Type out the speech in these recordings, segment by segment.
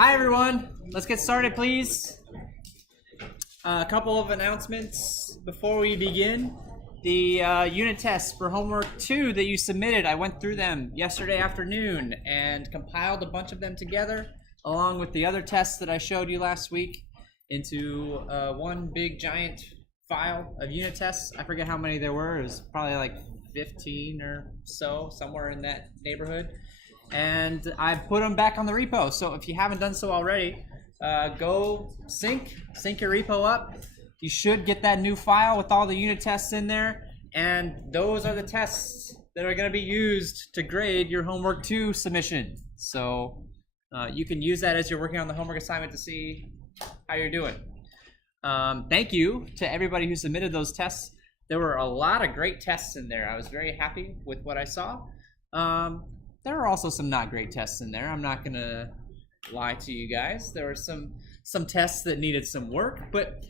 Hi everyone, let's get started please. A couple of announcements before we begin. The unit tests for homework 2 that you submitted, I went through them yesterday afternoon and compiled a bunch of them together along with the other tests that I showed you last week into one big giant file of unit tests. I forget how many there were. It was probably like 15 or so, somewhere in that neighborhood. And I put them back on the repo. So if you haven't done so already, go sync your repo up. You should get that new file with all the unit tests in there. And those are the tests that are going to be used to grade your homework 2 submission. So you can use that as you're working on the homework assignment to see how you're doing. Thank you to everybody who submitted those tests. There were a lot of great tests in there. I was very happy with what I saw. There are also some not great tests in there. I'm not going to lie to you guys. There were some tests that needed some work, but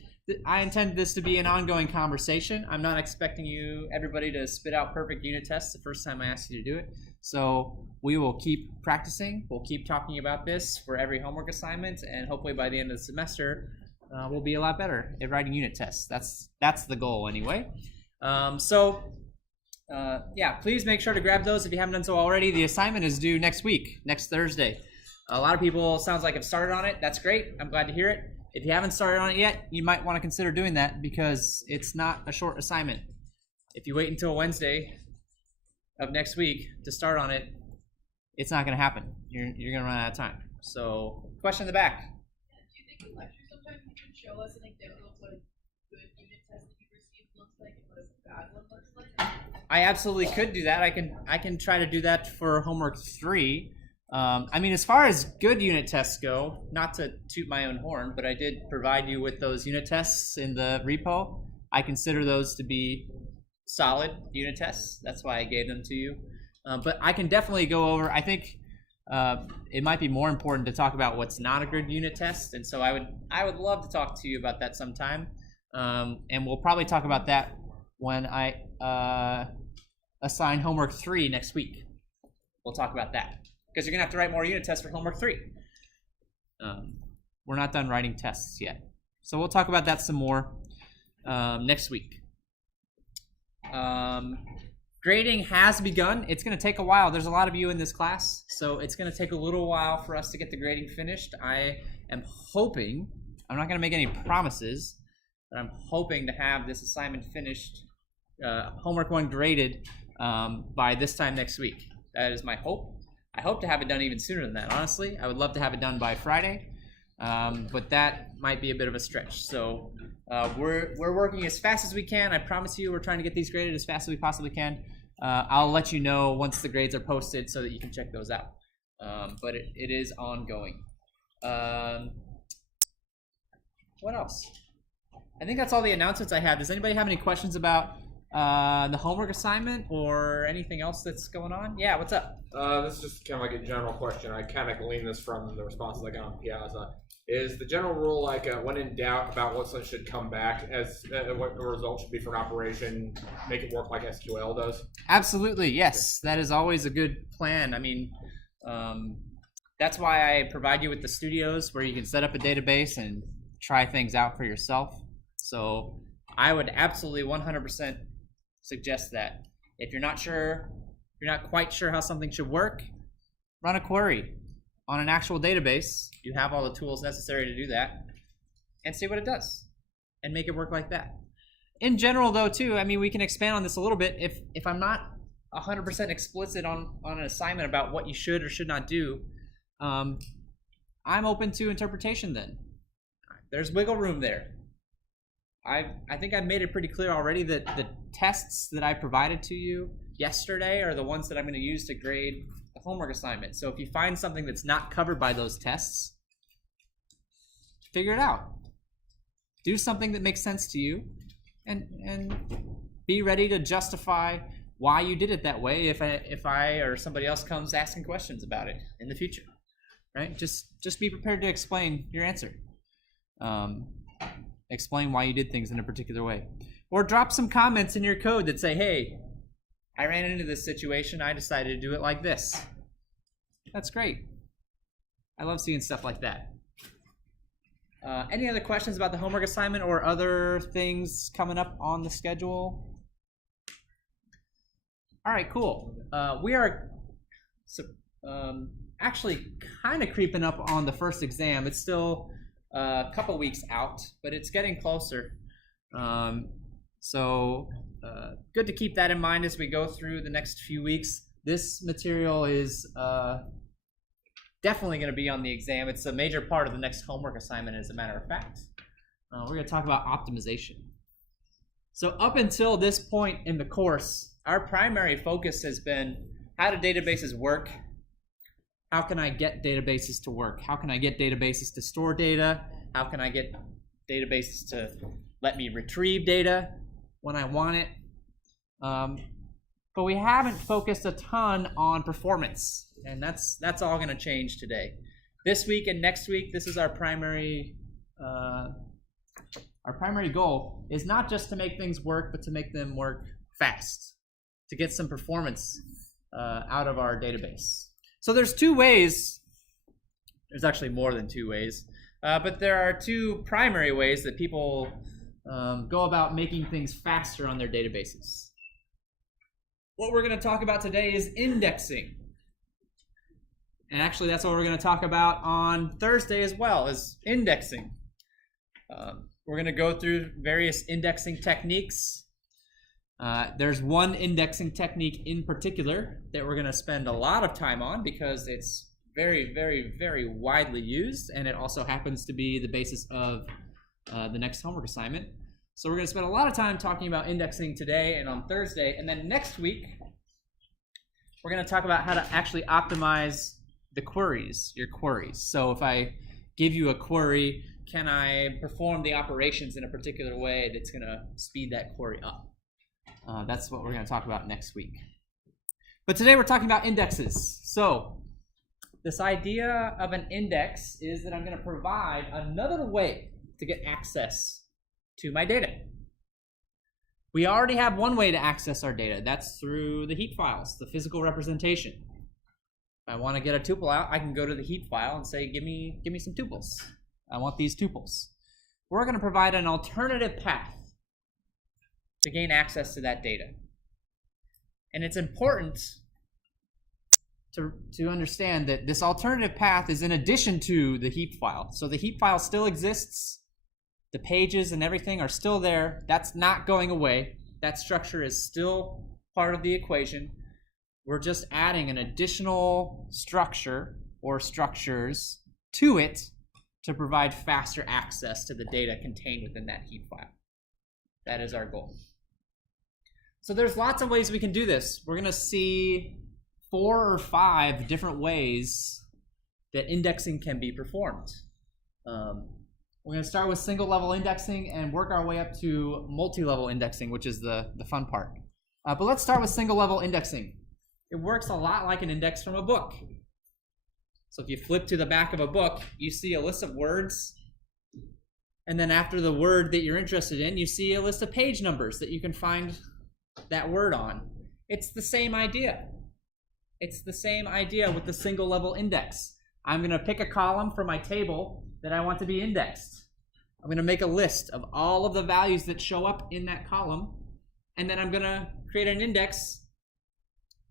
I intend this to be an ongoing conversation. I'm not expecting everybody to spit out perfect unit tests the first time I ask you to do it. So we will keep practicing. We'll keep talking about this for every homework assignment, and hopefully by the end of the semester, we'll be a lot better at writing unit tests. That's the goal anyway. Yeah, please make sure to grab those if you haven't done so already. The assignment is due next week, next Thursday. A lot of people, sounds like, have started on it. That's great. I'm glad to hear it. If you haven't started on it yet, you might want to consider doing that because it's not a short assignment. If you wait until Wednesday of next week to start on it, it's not going to happen. You're going to run out of time. So, question in the back. Do you think in lecture sometimes you can show us an example of what a good unit test that you've received looks like and what a bad one looks like? I absolutely could do that. I can try to do that for homework 3. I mean, as far as good unit tests go, not to toot my own horn, but I did provide you with those unit tests in the repo. I consider those to be solid unit tests. That's why I gave them to you. But I can definitely go over, I think it might be more important to talk about what's not a good unit test. And so I would love to talk to you about that sometime. And we'll probably talk about that when I assign homework 3 next week. We'll talk about that because you're gonna have to write more unit tests for homework 3. We're not done writing tests yet, so we'll talk about that some more next week. Grading has begun. It's gonna take a while. There's a lot of you in this class, so it's gonna take a little while for us to get the grading finished. I am hoping, I'm not gonna make any promises, but I'm hoping to have this assignment finished, homework 1 graded by this time next week. That is my hope. I hope to have it done even sooner than that, honestly. I would love to have it done by Friday, but that might be a bit of a stretch. So we're working as fast as we can. I promise you we're trying to get these graded as fast as we possibly can. I'll let you know once the grades are posted so that you can check those out. But it is ongoing. What else? I think that's all the announcements I have. Does anybody have any questions about the homework assignment or anything else that's going on? Yeah, what's up? This is just kind of like a general question. I kind of gleaned this from the responses I got on Piazza. Is the general rule like when in doubt about what should come back as what the result should be for an operation, make it work like SQL does? Absolutely, yes. That is always a good plan. I mean, that's why I provide you with the studios where you can set up a database and try things out for yourself. So I would absolutely 100% suggest that. If you're not sure, you're not quite sure how something should work, run a query on an actual database. You have all the tools necessary to do that, and see what it does, and make it work like that. In general, though, too, I mean, we can expand on this a little bit. If I'm not 100% explicit on an assignment about what you should or should not do, I'm open to interpretation then. There's wiggle room there. I think I've made it pretty clear already that the tests that I provided to you yesterday are the ones that I'm going to use to grade the homework assignment. So if you find something that's not covered by those tests, figure it out. Do something that makes sense to you, and be ready to justify why you did it that way if I or somebody else comes asking questions about it in the future. Right? Just be prepared to explain your answer. Explain why you did things in a particular way. Or drop some comments in your code that say, hey, I ran into this situation, I decided to do it like this. That's great. I love seeing stuff like that. Any other questions about the homework assignment or other things coming up on the schedule? All right, cool. We are actually kind of creeping up on the first exam. It's still a couple weeks out, but it's getting closer. So good to keep that in mind as we go through the next few weeks. This material is definitely going to be on the exam. It's a major part of the next homework assignment, as a matter of fact. We're going to talk about optimization. So up until this point in the course, our primary focus has been how do databases work? How can I get databases to work? How can I get databases to store data? How can I get databases to let me retrieve data when I want it? But we haven't focused a ton on performance, and that's all going to change today. This week and next week, this is our primary goal is not just to make things work, but to make them work fast, to get some performance out of our database. So there's two ways. There's actually more than two ways, but there are two primary ways that people go about making things faster on their databases. What we're going to talk about today is indexing. And actually, that's what we're going to talk about on Thursday as well, is indexing. We're going to go through various indexing techniques. There's one indexing technique in particular that we're going to spend a lot of time on because it's very, very, very widely used, and it also happens to be the basis of the next homework assignment. So we're going to spend a lot of time talking about indexing today and on Thursday, and then next week we're going to talk about how to actually optimize the queries, your queries. So if I give you a query, can I perform the operations in a particular way that's going to speed that query up? That's what we're going to talk about next week. But today we're talking about indexes. So this idea of an index is that I'm going to provide another way to get access to my data. We already have one way to access our data. That's through the heap files, the physical representation. If I want to get a tuple out, I can go to the heap file and say, give me some tuples. I want these tuples. We're going to provide an alternative path to gain access to that data. And it's important to understand that this alternative path is in addition to the heap file. So the heap file still exists. The pages and everything are still there. That's not going away. That structure is still part of the equation. We're just adding an additional structure or structures to it to provide faster access to the data contained within that heap file. That is our goal. So there's lots of ways we can do this. We're going to see 4 or 5 different ways that indexing can be performed. We're going to start with single level indexing and work our way up to multi-level indexing, which is the fun part. But let's start with single level indexing. It works a lot like an index from a book. So if you flip to the back of a book, you see a list of words. And then after the word that you're interested in, you see a list of page numbers that you can find that word on. It's the same idea. It's the same idea with the single level index. I'm going to pick a column from my table that I want to be indexed. I'm going to make a list of all of the values that show up in that column, and then I'm going to create an index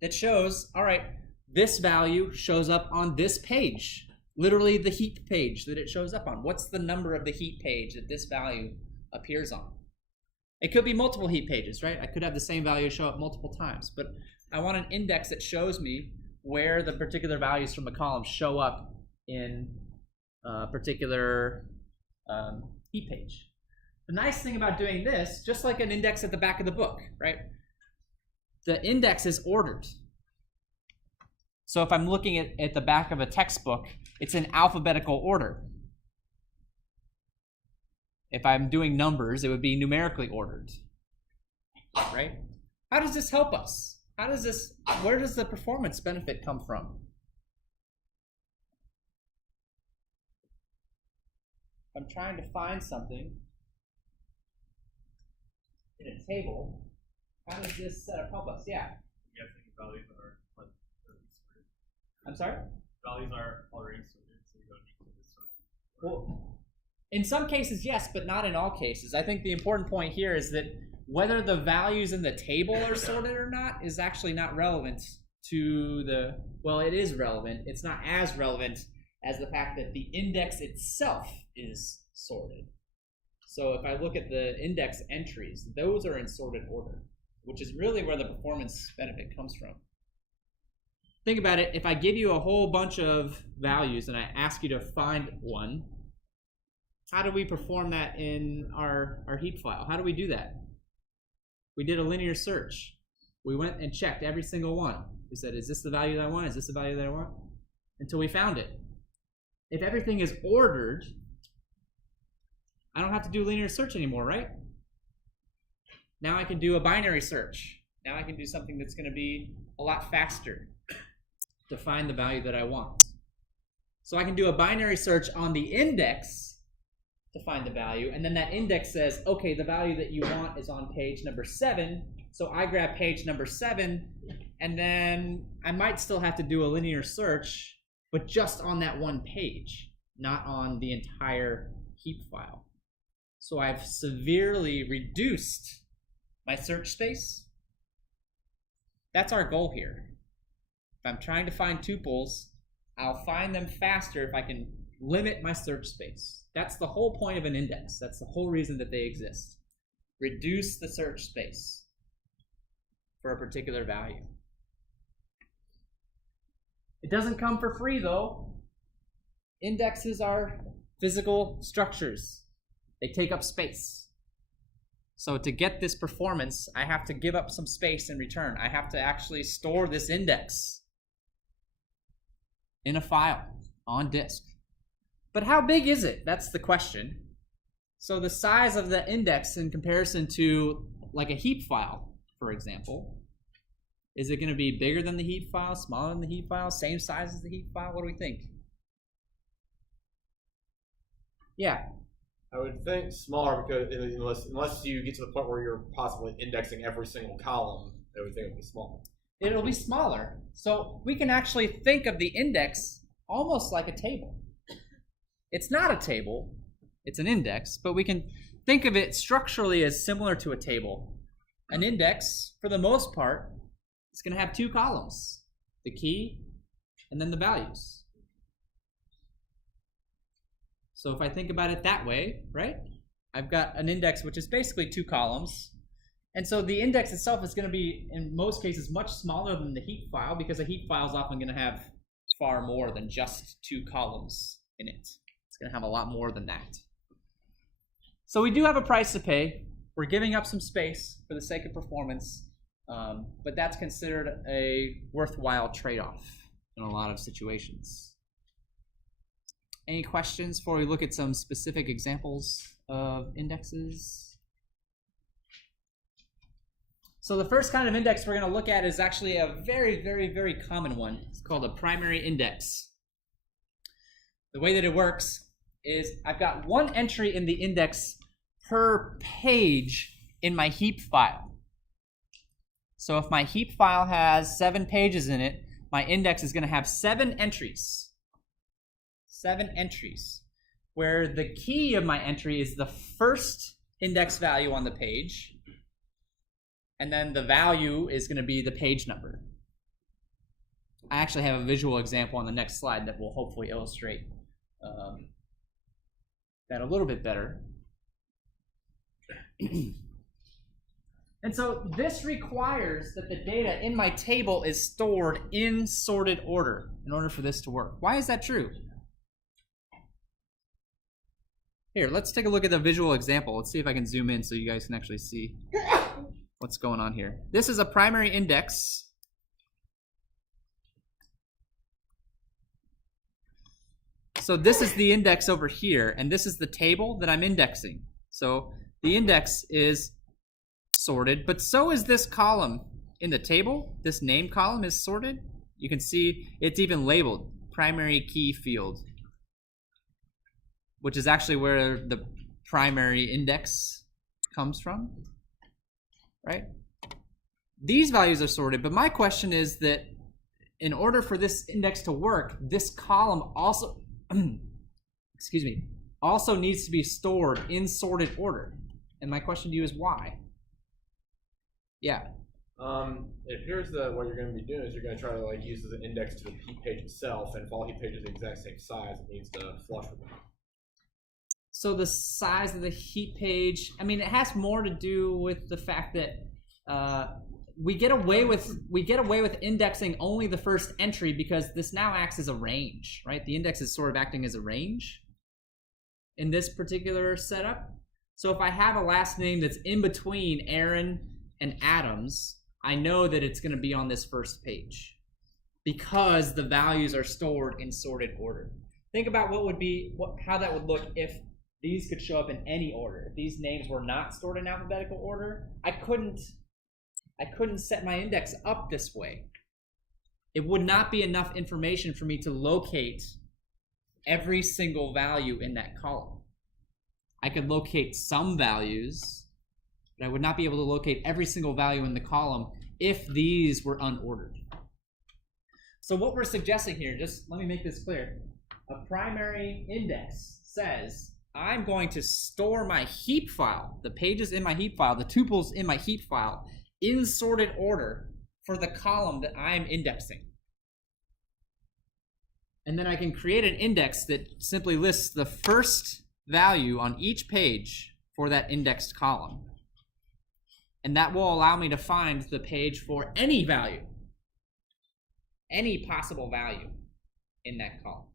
that shows, all right, this value shows up on this page, literally the heap page that it shows up on. What's the number of the heap page that this value appears on? It could be multiple heap pages, right? I could have the same value show up multiple times, but I want an index that shows me where the particular values from the column show up in a particular heap page. The nice thing about doing this, just like an index at the back of the book, right? The index is ordered. So if I'm looking at the back of a textbook, it's in alphabetical order. If I'm doing numbers, it would be numerically ordered, right? How does this help us? Where does the performance benefit come from? I'm trying to find something in a table. How does this setup help us? Yeah. Yeah, I think values are like I'm sorry? values are already sorted, so Well, in some cases, yes, but not in all cases. I think the important point here is that whether the values in the table are sorted or not is actually not relevant to the, well, it is relevant. It's not as relevant as the fact that the index itself is sorted. So if I look at the index entries, those are in sorted order, which is really where the performance benefit comes from. Think about it. If I give you a whole bunch of values and I ask you to find one, how do we perform that in our heap file? How do we do that? We did a linear search. We went and checked every single one. We said, is this the value that I want? Is this the value that I want? Until we found it. If everything is ordered, I don't have to do linear search anymore, right? Now I can do a binary search. Now I can do something that's going to be a lot faster to find the value that I want. So I can do a binary search on the index to find the value, and then that index says, okay, the value that you want is on page number 7, so I grab page number 7, and then I might still have to do a linear search, but just on that one page, not on the entire heap file. So I've severely reduced my search space. That's our goal here. If I'm trying to find tuples, I'll find them faster if I can limit my search space. That's the whole point of an index. That's the whole reason that they exist. Reduce the search space for a particular value. It doesn't come for free, though. Indexes are physical structures. They take up space. So to get this performance, I have to give up some space in return. I have to actually store this index in a file on disk. But how big is it? That's the question. So the size of the index in comparison to like a heap file, for example, is it going to be bigger than the heap file, smaller than the heap file, same size as the heap file? What do we think? Yeah. I would think smaller, because unless you get to the point where you're possibly indexing every single column, I would think it would be smaller. It'll be smaller. So we can actually think of the index almost like a table. It's not a table, it's an index, but we can think of it structurally as similar to a table. An index, for the most part, is going to have 2 columns, the key and then the values. So if I think about it that way, right, I've got an index which is basically 2 columns. And so the index itself is going to be, in most cases, much smaller than the heap file, because a heap file is often going to have far more than just 2 columns in it. It's going to have a lot more than that. So we do have a price to pay. We're giving up some space for the sake of performance, but that's considered a worthwhile trade-off in a lot of situations. Any questions before we look at some specific examples of indexes? So the first kind of index we're going to look at is actually a very, very, very common one. It's called a primary index. The way that it works is I've got one entry in the index per page in my heap file. So if my heap file has 7 pages in it, my index is going to have 7 entries. 7 entries, where the key of my entry is the first index value on the page, and then the value is going to be the page number. I actually have a visual example on the next slide that will hopefully illustrate that a little bit better. And so this requires that the data in my table is stored in sorted order in order for this to work. Why is that true? Here, let's take a look at the visual example. Let's see if I can zoom in so you guys can actually see what's going on here. This is a primary index. So this is the index over here, and this is the table that I'm indexing. So the index is sorted, but so is this column in the table. This name column is sorted. You can see it's even labeled primary key field, which is actually where the primary index comes from, right? These values are sorted, but my question is that in order for this index to work, this column also excuse me, also needs to be stored in sorted order. And my question to you is why? Yeah. It appears that what you're going to be doing is you're going to try to like use the index to the heap page itself, and if all heap pages are the exact same size, it needs to flush with them. So the size of the heap page, I mean, it has more to do with the fact that we get away with indexing only the first entry because this now acts as a range, right? The index is sort of acting as a range in this particular setup. So if I have a last name that's in between Aaron and Adams, I know that it's going to be on this first page because the values are stored in sorted order. Think about how that would look if these could show up in any order. If these names were not stored in alphabetical order, I couldn't set my index up this way. It would not be enough information for me to locate every single value in that column. I could locate some values, but I would not be able to locate every single value in the column if these were unordered. So what we're suggesting here, just let me make this clear. A primary index says, I'm going to store my heap file, the pages in my heap file, the tuples in my heap file, in sorted order for the column that I'm indexing. And then I can create an index that simply lists the first value on each page for that indexed column. And that will allow me to find the page for any value, any possible value in that column.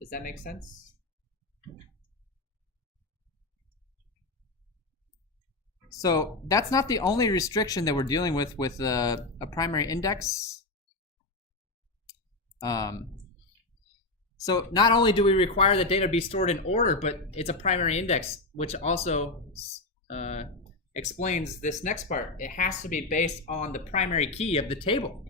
Does that make sense? So that's not the only restriction that we're dealing with a primary index. So not only do we require the data be stored in order, but it's a primary index, which also explains this next part. It has to be based on the primary key of the table.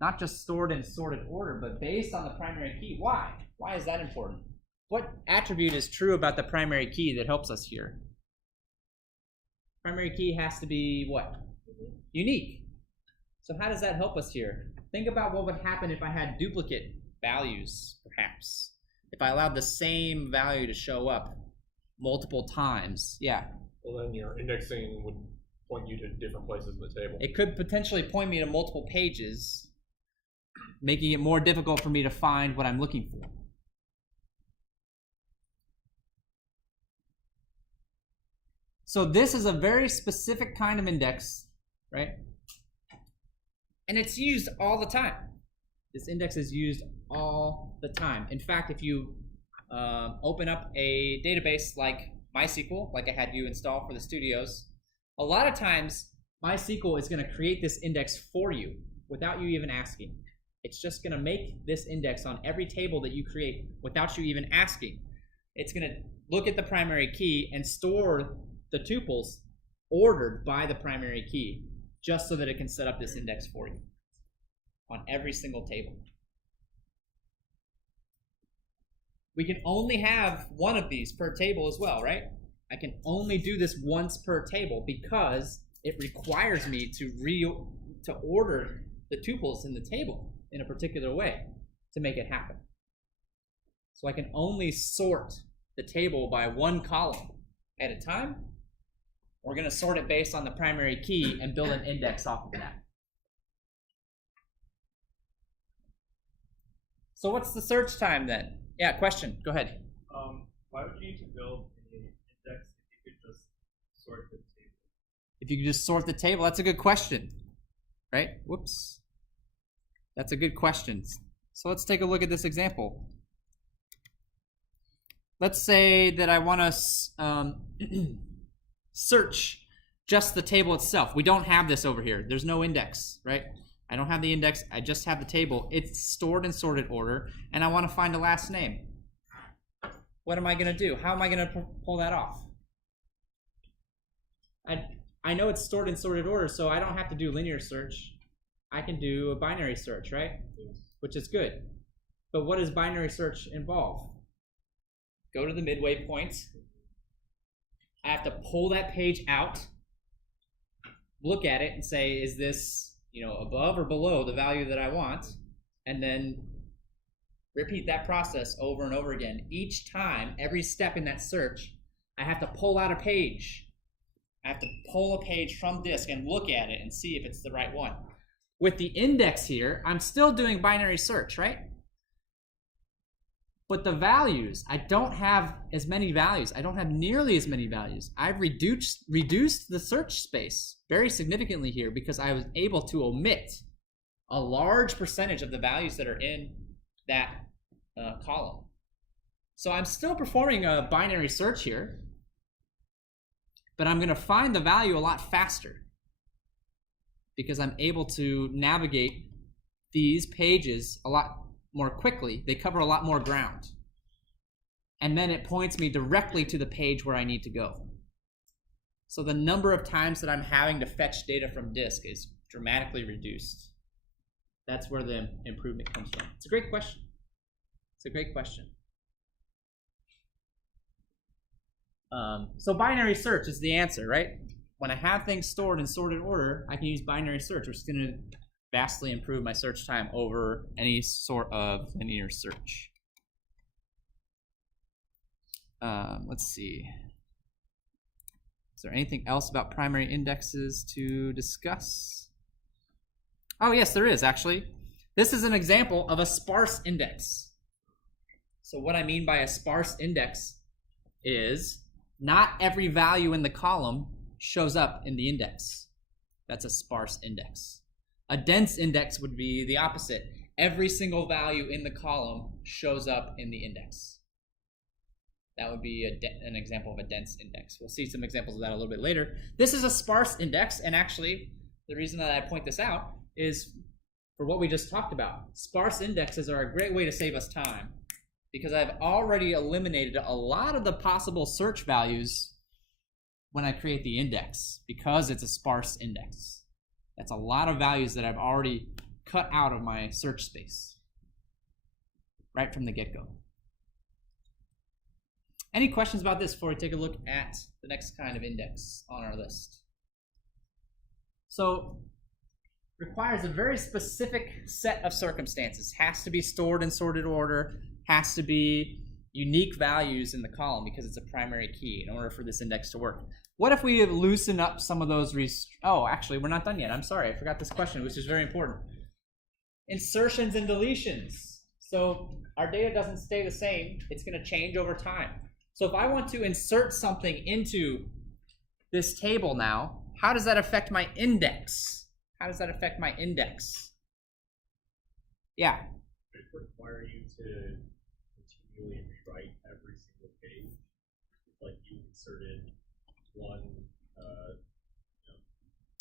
Not just stored in sorted order, but based on the primary key. Why? Why is that important? What attribute is true about the primary key that helps us here? Primary key has to be what? Unique. So how does that help us here? Think about what would happen if I had duplicate values, perhaps. If I allowed the same value to show up multiple times. Yeah. Well, then your indexing would point you to different places in the table. It could potentially point me to multiple pages, making it more difficult for me to find what I'm looking for. So this is a very specific kind of index, right? And it's used all the time. This index is used all the time. In fact, if you open up a database like MySQL, like I had you install for the studios, a lot of times MySQL is going to create this index for you without you even asking. It's just going to make this index on every table that you create without you even asking. It's going to look at the primary key and store the tuples ordered by the primary key, just so that it can set up this index for you on every single table. We can only have one of these per table as well, right? I can only do this once per table because it requires me to order the tuples in the table in a particular way to make it happen. So I can only sort the table by one column at a time. We're going to sort it based on the primary key and build an index off of that. So what's the search time then? Yeah, question. Go ahead. Why would you need to build an index if you could just sort the table? If you could just sort the table, that's a good question, right? Whoops. That's a good question. So let's take a look at this example. Let's say that I want to search just the table itself. We don't have this over here. There's no index, right? I don't have the index. I just have the table. It's stored in sorted order, and I want to find a last name. What am I going to do? How am I going to pull that off? I know it's stored in sorted order, so I don't have to do linear search. I can do a binary search, right? Yes. Which is good. But what does binary search involve? Go to the midway point. I have to pull that page out, look at it, and say, is this above or below the value that I want? And then repeat that process over and over again. Each time, every step in that search, I have to pull out a page. I have to pull a page from disk and look at it and see if it's the right one. With the index here, I'm still doing binary search, right? But the values, I don't have as many values. I don't have nearly as many values. I've reduced the search space very significantly here because I was able to omit a large percentage of the values that are in that column. So I'm still performing a binary search here, but I'm going to find the value a lot faster because I'm able to navigate these pages a lot more quickly. They cover a lot more ground. And then it points me directly to the page where I need to go. So the number of times that I'm having to fetch data from disk is dramatically reduced. That's where the improvement comes from. It's a great question. It's a great question. So binary search is the answer, right? When I have things stored in sorted order, I can use binary search, which is going to vastly improve my search time over any sort of linear search. Let's see. Is there anything else about primary indexes to discuss? Oh, yes, there is, actually. This is an example of a sparse index. So what I mean by a sparse index is not every value in the column shows up in the index. That's a sparse index. A dense index would be the opposite. Every single value in the column shows up in the index. That would be an example of a dense index. We'll see some examples of that a little bit later. This is a sparse index, and actually, the reason that I point this out is for what we just talked about. Sparse indexes are a great way to save us time because I've already eliminated a lot of the possible search values when I create the index because it's a sparse index. That's a lot of values that I've already cut out of my search space right from the get-go. Any questions about this before we take a look at the next kind of index on our list? So, requires a very specific set of circumstances. Has to be stored in sorted order, has to be unique values in the column because it's a primary key in order for this index to work. What if we loosen up some of those oh, actually, we're not done yet. I'm sorry, I forgot this question, which is very important. Insertions and deletions. So our data doesn't stay the same. It's going to change over time. So if I want to insert something into this table now, how does that affect my index? How does that affect my index? Yeah. It require you to continually rewrite every single page. Like you inserted one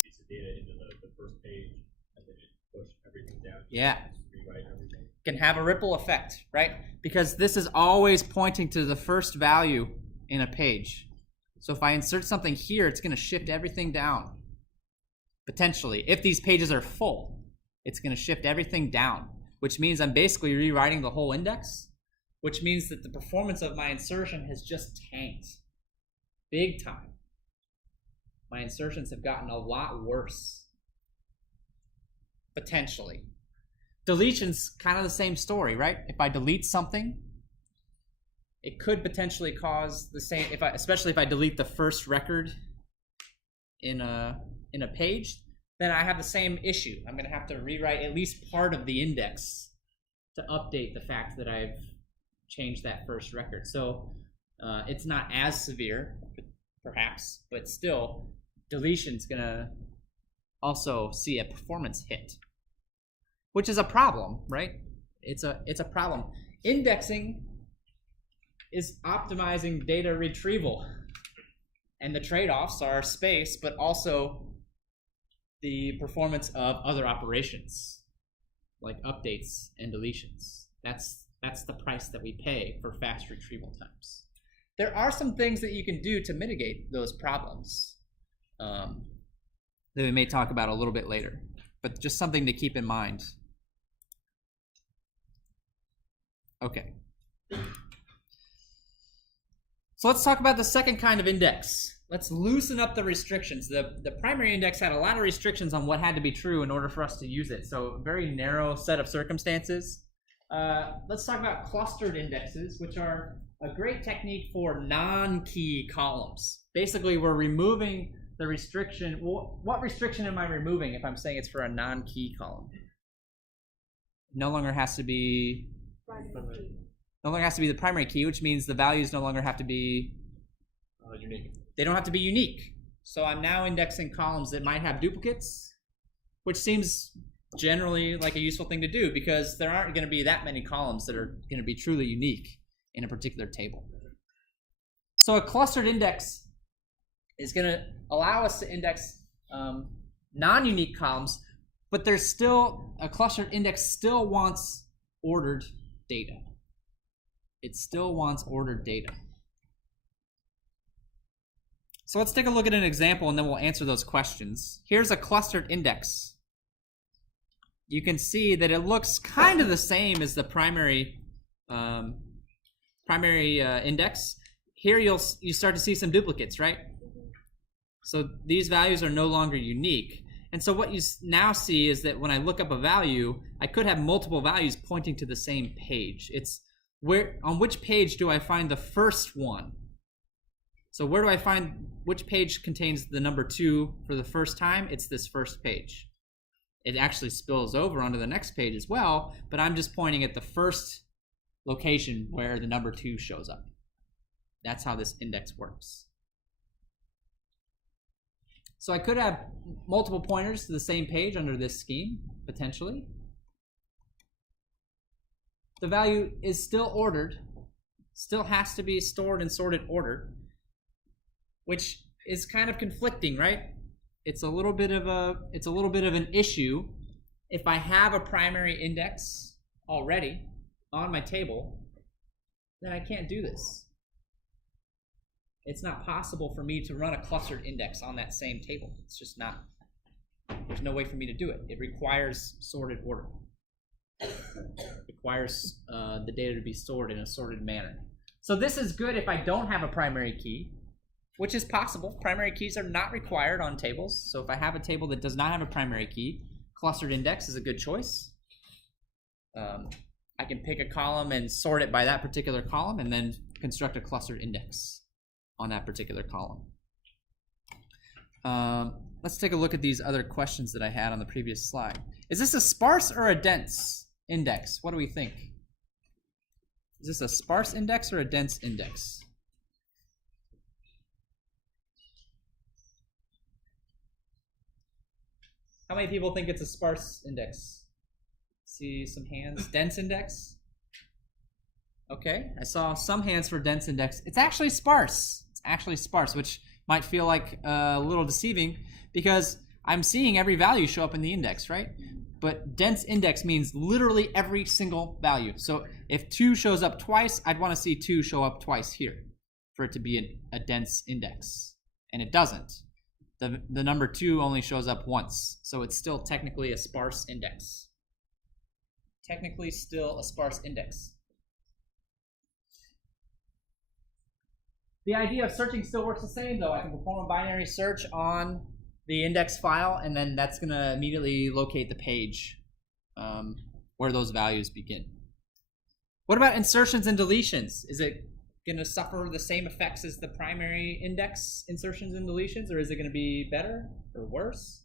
piece of data into the first page, and then it pushed everything down. Yeah. Rewrite everything. Can have a ripple effect, right? Because this is always pointing to the first value in a page. So if I insert something here, it's going to shift everything down. Potentially. If these pages are full, it's going to shift everything down, which means I'm basically rewriting the whole index, which means that the performance of my insertion has just tanked. Big time. My insertions have gotten a lot worse. Potentially. Deletion's kind of the same story, right? If I delete something, it could potentially cause the same, especially if I delete the first record in a page, then I have the same issue. I'm going to have to rewrite at least part of the index to update the fact that I've changed that first record. So it's not as severe, perhaps, but still, deletion's going to also see a performance hit, which is a problem, right? It's a problem. Indexing is optimizing data retrieval, and the trade-offs are space, but also the performance of other operations, like updates and deletions. That's the price that we pay for fast retrieval times. There are some things that you can do to mitigate those problems that we may talk about a little bit later, but just something to keep in mind. Okay. So let's talk about the second kind of index. Let's loosen up the restrictions. The primary index had a lot of restrictions on what had to be true in order for us to use it. So a very narrow set of circumstances. let's talk about clustered indexes, which are a great technique for non-key columns. Basically, we're removing the restriction. Well, what restriction am I removing if I'm saying it's for a non-key column? No longer has to be the primary key, which means the values no longer have to be unique. They don't have to be unique. So I'm now indexing columns that might have duplicates, which seems generally like a useful thing to do because there aren't going to be that many columns that are going to be truly unique in a particular table. So a clustered index is going to allow us to index non-unique columns, but there's still a clustered index still wants ordered data. It still wants ordered data. So let's take a look at an example and then we'll answer those questions. Here's a clustered index. You can see that it looks kind of the same as the primary index. Here you start to see some duplicates, right? So these values are no longer unique. And so what you now see is that when I look up a value, I could have multiple values pointing to the same page. It's on which page do I find the first one? So where do I find which page contains the number 2 for the first time? It's this first page. It actually spills over onto the next page as well, but I'm just pointing at the first location where the number 2 shows up. That's how this index works. So I could have multiple pointers to the same page under this scheme, potentially. The value is still ordered, still has to be stored in sorted order, which is kind of conflicting, right? It's a little bit of an issue. If I have a primary index already on my table, then I can't do this. It's not possible for me to run a clustered index on that same table. It's just not. There's no way for me to do it. It requires sorted order. It requires the data to be stored in a sorted manner. So this is good if I don't have a primary key, which is possible. Primary keys are not required on tables. So if I have a table that does not have a primary key, clustered index is a good choice. I can pick a column and sort it by that particular column and then construct a clustered index on that particular column. Let's take a look at these other questions that I had on the previous slide. Is this a sparse or a dense index? What do we think? Is this a sparse index or a dense index? How many people think it's a sparse index? See some hands. Dense index? Okay, I saw some hands for dense index. It's actually sparse. It's actually sparse, which might feel like a little deceiving because I'm seeing every value show up in the index, right? But dense index means literally every single value. So if 2 shows up twice, I'd want to see 2 show up twice here for it to be a dense index. And it doesn't. The number 2 only shows up once. So it's still technically a sparse index. Technically still a sparse index. The idea of searching still works the same though. I can perform a binary search on the index file and then that's going to immediately locate the page where those values begin. What about insertions and deletions? Is it going to suffer the same effects as the primary index insertions and deletions, or is it going to be better or worse?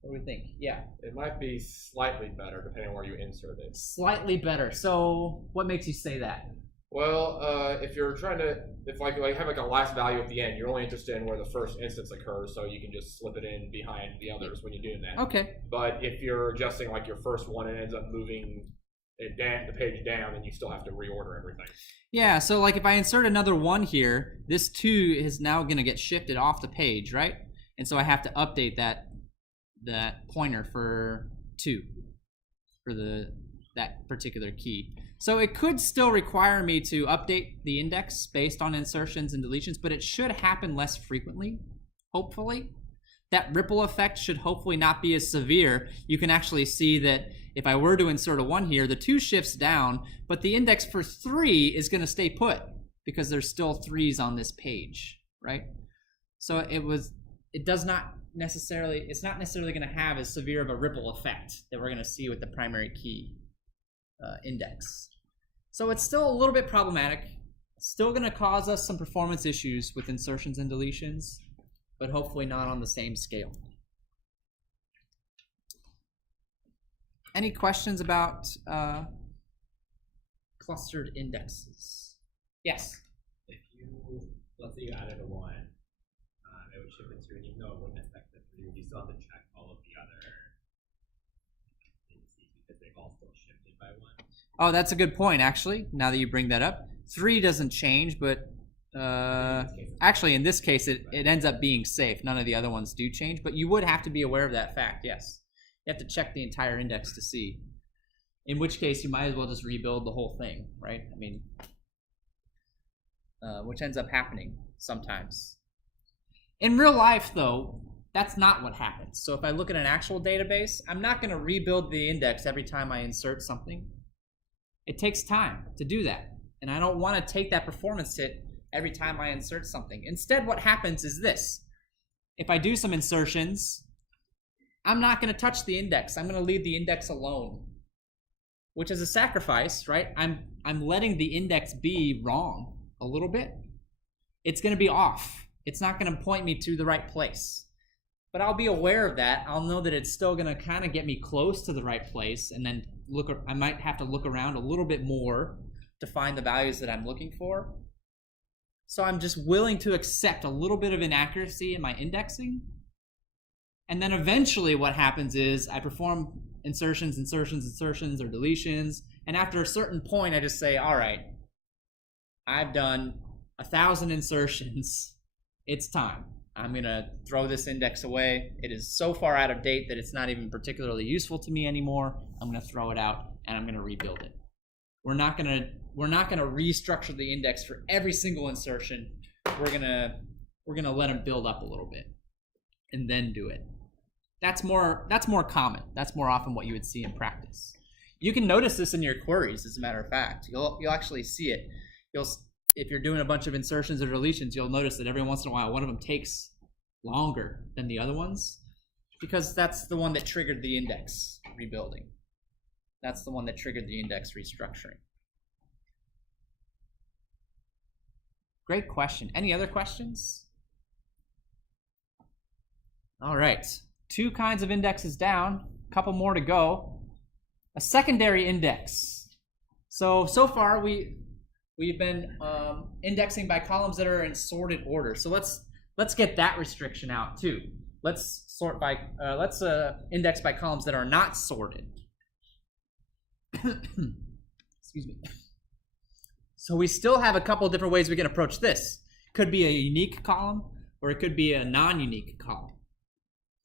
What do we think? Yeah. It might be slightly better depending on where you insert it. Slightly better. So what makes you say that? Well, if you're trying to, if like have like a last value at the end, you're only interested in where the first instance occurs, so you can just slip it in behind the others when you're doing that. Okay. But if you're adjusting like your first one and it ends up moving it down, the page down, then you still have to reorder everything. Yeah, so like if I insert another 1 here, this 2 is now going to get shifted off the page, right? And so I have to update that pointer for 2 for that particular key. So it could still require me to update the index based on insertions and deletions, but it should happen less frequently, hopefully. That ripple effect should hopefully not be as severe. You can actually see that if I were to insert a 1 here, the 2 shifts down, but the index for 3 is going to stay put because there's still 3s on this page, right? So it's not necessarily going to have as severe of a ripple effect that we're going to see with the primary key index. So it's still a little bit problematic. Still going to cause us some performance issues with insertions and deletions, but hopefully not on the same scale. Any questions about clustered indexes? Yes? If you, let's say you added a 1, it would shift it to, and even though it wouldn't affect the 3, you still have to check all of the other indices because they've all still shifted by 1. Oh, that's a good point, actually, now that you bring that up. 3 doesn't change, but actually in this case it ends up being safe. None of the other ones do change, but you would have to be aware of that fact, yes. You have to check the entire index to see. In which case, you might as well just rebuild the whole thing, right? I mean, which ends up happening sometimes. In real life, though, that's not what happens. So if I look at an actual database, I'm not going to rebuild the index every time I insert something. It takes time to do that. And I don't want to take that performance hit every time I insert something. Instead, what happens is this. If I do some insertions, I'm not going to touch the index. I'm going to leave the index alone, which is a sacrifice, right? I'm letting the index be wrong a little bit. It's going to be off. It's not going to point me to the right place. But I'll be aware of that. I'll know that it's still going to kind of get me close to the right place, and then I might have to look around a little bit more to find the values that I'm looking for. So I'm just willing to accept a little bit of inaccuracy in my indexing. And then eventually what happens is I perform insertions, or deletions. And after a certain point, I just say, all right, I've done 1,000 insertions. It's time. I'm going to throw this index away. It is so far out of date that it's not even particularly useful to me anymore. I'm going to throw it out and I'm going to rebuild it. We're not going to restructure the index for every single insertion. We're going to let them build up a little bit and then do it. That's more common. That's more often what you would see in practice. You can notice this in your queries, as a matter of fact. You'll actually see it. If you're doing a bunch of insertions or deletions, you'll notice that every once in a while one of them takes longer than the other ones, because that's the one that triggered the index rebuilding. That's the one that triggered the index restructuring. Great question. Any other questions? All right. 2 kinds of indexes down, a couple more to go. A secondary index. So far we've been indexing by columns that are in sorted order. So let's get that restriction out too. Let's index by columns that are not sorted. Excuse me. So we still have a couple of different ways we can approach this. It could be a unique column, or it could be a non-unique column.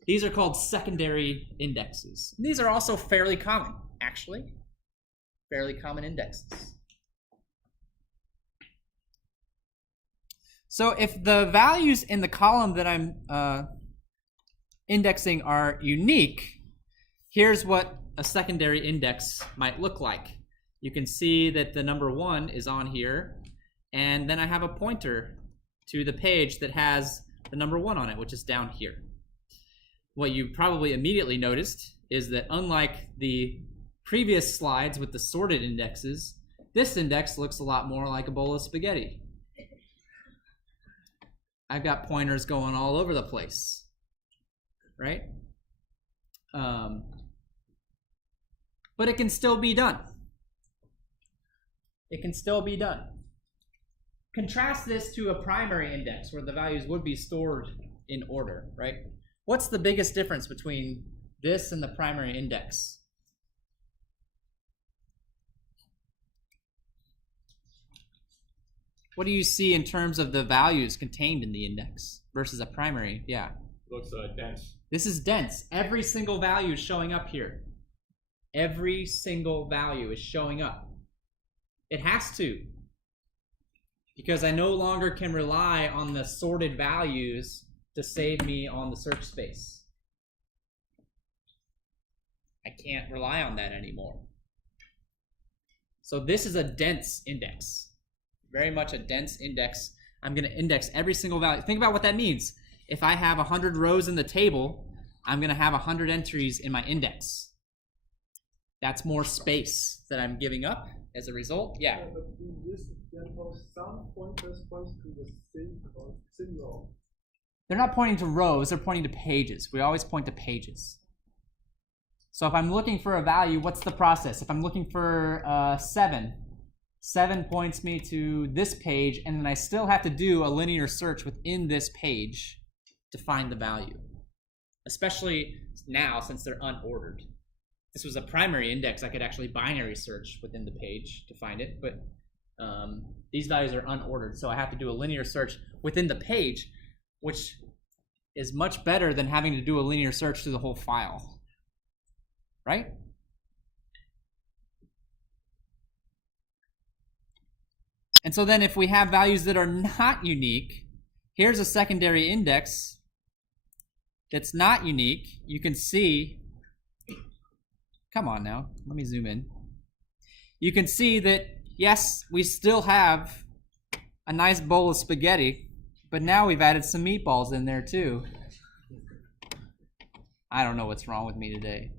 These are called secondary indexes. These are also fairly common, actually. Fairly common indexes. So if the values in the column that I'm indexing are unique, here's what a secondary index might look like. You can see that the number 1 is on here, and then I have a pointer to the page that has the number 1 on it, which is down here. What you probably immediately noticed is that unlike the previous slides with the sorted indexes, this index looks a lot more like a bowl of spaghetti. I've got pointers going all over the place, right? But it can still be done. It can still be done. Contrast this to a primary index where the values would be stored in order, right? What's the biggest difference between this and the primary index? What do you see in terms of the values contained in the index versus a primary? Yeah. Looks dense. This is dense. Every single value is showing up here. Every single value is showing up. It has to, because I no longer can rely on the sorted values to save me on the search space. I can't rely on that anymore. So this is a dense index. Very much a dense index. I'm going to index every single value. Think about what that means. If I have 100 rows in the table, I'm going to have 100 entries in my index. That's more space that I'm giving up as a result. Yeah. In this example, some pointers point to the same row. They're not pointing to rows, they're pointing to pages. We always point to pages. So if I'm looking for a value, what's the process? If I'm looking for 7, 7 points me to this page, and then I still have to do a linear search within this page to find the value. Especially now, since they're unordered. If this was a primary index, I could actually binary search within the page to find it, but these values are unordered, so I have to do a linear search within the page, which is much better than having to do a linear search through the whole file. Right? And so then if we have values that are not unique, here's a secondary index that's not unique. You can see, come on now, let me zoom in. You can see that, yes, we still have a nice bowl of spaghetti, but now we've added some meatballs in there too. I don't know what's wrong with me today.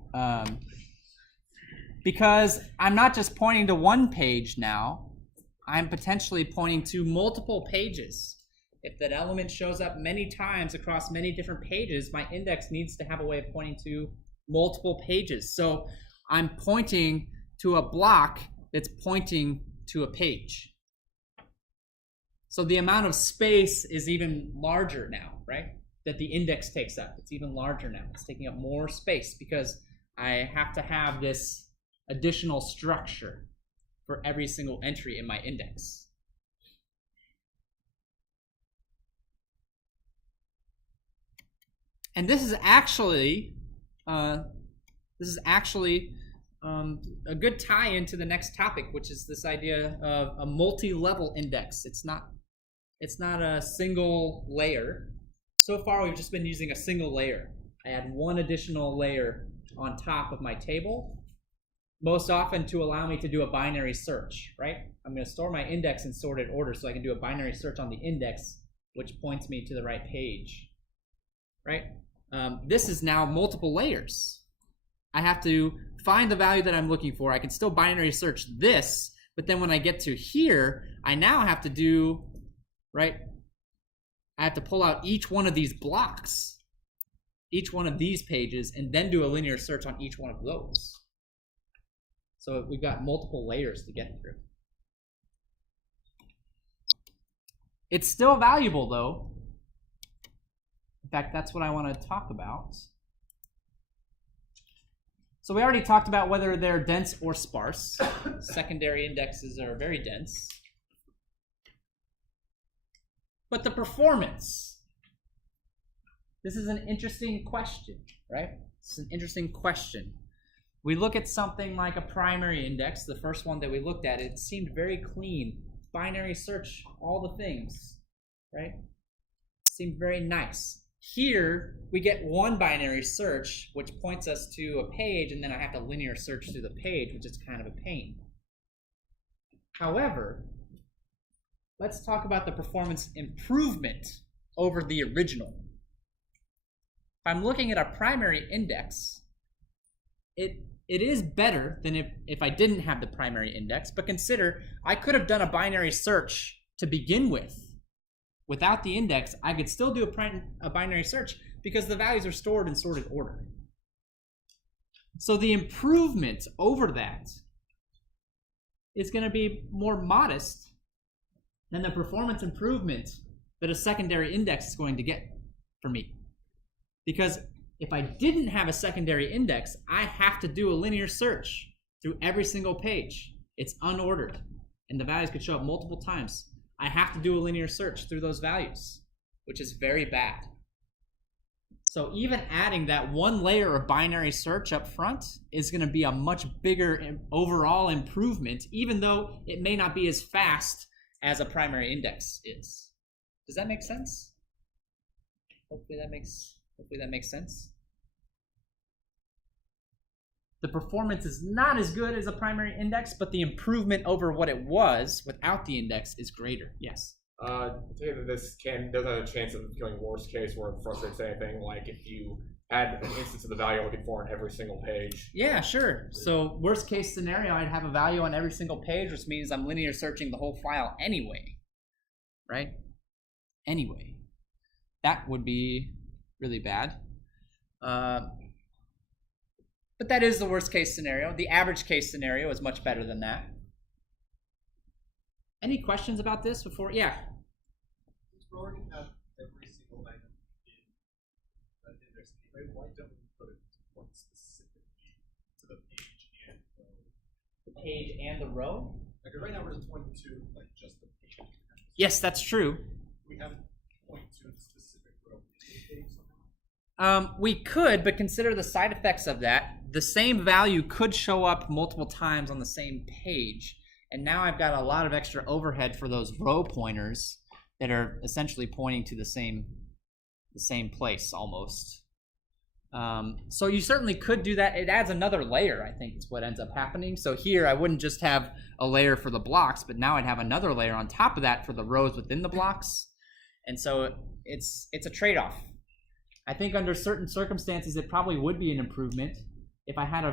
Because I'm not just pointing to one page now, I'm potentially pointing to multiple pages. If that element shows up many times across many different pages, my index needs to have a way of pointing to multiple pages. So I'm pointing to a block that's pointing to a page. So the amount of space is even larger now, right? That the index takes up. It's even larger now. It's taking up more space because I have to have this additional structure for every single entry in my index. And this is actually a good tie into the next topic, which is this idea of a multi-level index. It's not a single layer. So far, we've just been using a single layer. I add one additional layer on top of my table, most often to allow me to do a binary search, right? I'm going to store my index in sorted order so I can do a binary search on the index, which points me to the right page, right? This is now multiple layers. I have to find the value that I'm looking for. I can still binary search this, but then when I get to here, I now have to do, right? I have to pull out each one of these blocks, each one of these pages, and then do a linear search on each one of those. So we've got multiple layers to get through. It's still valuable though. In fact, that's what I want to talk about. So we already talked about whether they're dense or sparse. Secondary indexes are very dense. But the performance, this is an interesting question, right? It's an interesting question. We look at something like a primary index, the first one that we looked at, it seemed very clean. Binary search, all the things, right? Seemed very nice. Here, we get one binary search, which points us to a page, and then I have to linear search through the page, which is kind of a pain. However, let's talk about the performance improvement over the original. If I'm looking at a primary index, it is better than if I didn't have the primary index, but consider I could have done a binary search to begin with. Without the index, I could still do a binary search because the values are stored in sorted order. So the improvement over that is going to be more modest than the performance improvement that a secondary index is going to get for me. Because if I didn't have a secondary index, I have to do a linear search through every single page. It's unordered, and the values could show up multiple times. I have to do a linear search through those values, which is very bad. So even adding that one layer of binary search up front is going to be a much bigger overall improvement, even though it may not be as fast as a primary index is. Does that make sense? Hopefully that makes sense. The performance is not as good as a primary index, but the improvement over what it was without the index is greater. Yes? I think that this does have a chance of becoming worst case where it frustrates anything, like if you add an instance of the value I'm looking for on every single page. Yeah, sure. So worst case scenario, I'd have a value on every single page, which means I'm linear searching the whole file anyway, right? Anyway, that would be really bad. But that is the worst case scenario. The average case scenario is much better than that. Any questions about this before? Yeah. Since we already have every single item in an index anyway, why don't we put it point specifically to the page and The page and the row? like right now we're just pointing to like just the page. Yes, that's true. We have point to a specific row in the page somehow. We could, but consider the side effects of that. The same value could show up multiple times on the same page. And now I've got a lot of extra overhead for those row pointers that are essentially pointing to the same place almost. So you certainly could do that. It adds another layer, I think, is what ends up happening. So here I wouldn't just have a layer for the blocks, but now I'd have another layer on top of that for the rows within the blocks. And so it's a trade-off. I think under certain circumstances it probably would be an improvement if I had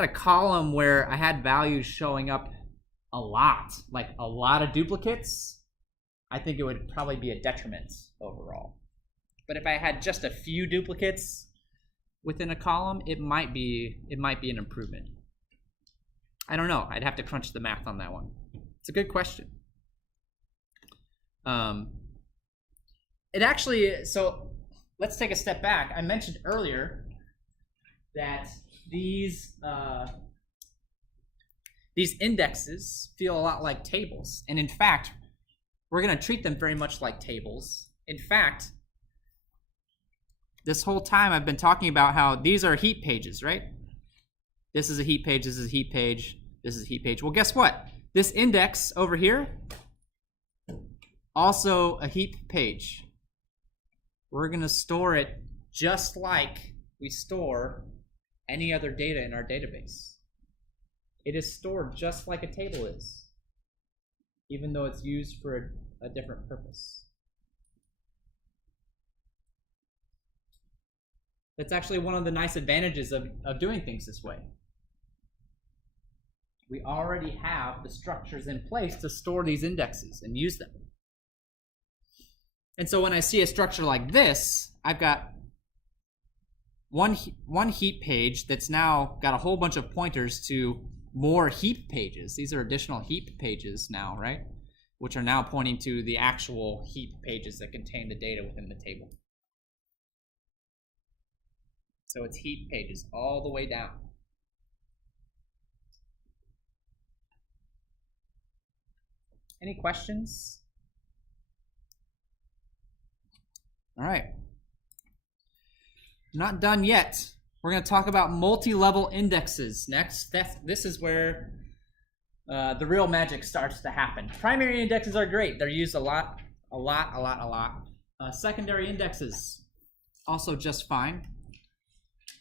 a column where I had values showing up a lot, like a lot of duplicates. I think it would probably be a detriment overall. But if I had just a few duplicates within a column, it might be an improvement. I don't know. I'd have to crunch the math on that one. It's a good question. It actually, so let's take a step back. I mentioned earlier that these indexes feel a lot like tables. And in fact, we're going to treat them very much like tables. In fact, this whole time I've been talking about how these are heap pages, right? This is a heap page, this is a heap page, this is a heap page. Well, guess what? This index over here, also a heap page. We're going to store it just like we store any other data in our database. It is stored just like a table is, even though it's used for a different purpose. That's actually one of the nice advantages of doing things this way. We already have the structures in place to store these indexes and use them. And so when I see a structure like this, I've got one heap page that's now got a whole bunch of pointers to more heap pages. These are additional heap pages now, right? Which are now pointing to the actual heap pages that contain the data within the table. So it's heap pages all the way down. Any questions? All right. Not done yet. We're going to talk about multi-level indexes next. This is where the real magic starts to happen. Primary indexes are great. They're used a lot. Secondary indexes, also just fine.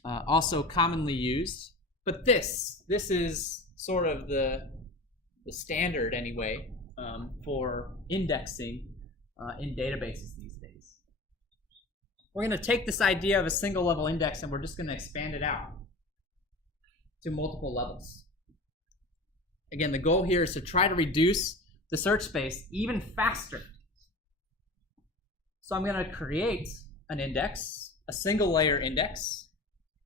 Also commonly used. But this is sort of the standard anyway for indexing in databases these days. We're going to take this idea of a single level index and we're just going to expand it out to multiple levels. Again, the goal here is to try to reduce the search space even faster. So I'm going to create an index, a single layer index,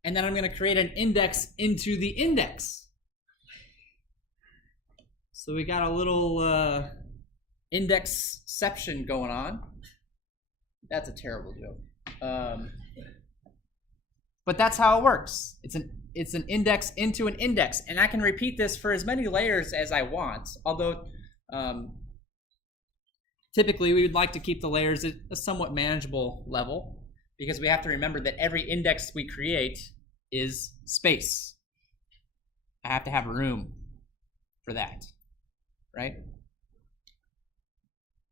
and then I'm going to create an index into the index. So we got a little indexception going on. That's a terrible joke. But that's how it works. It's an index into an index, and I can repeat this for as many layers as I want, although typically we would like to keep the layers at a somewhat manageable level, because we have to remember that every index we create is space. I have to have room for that, right?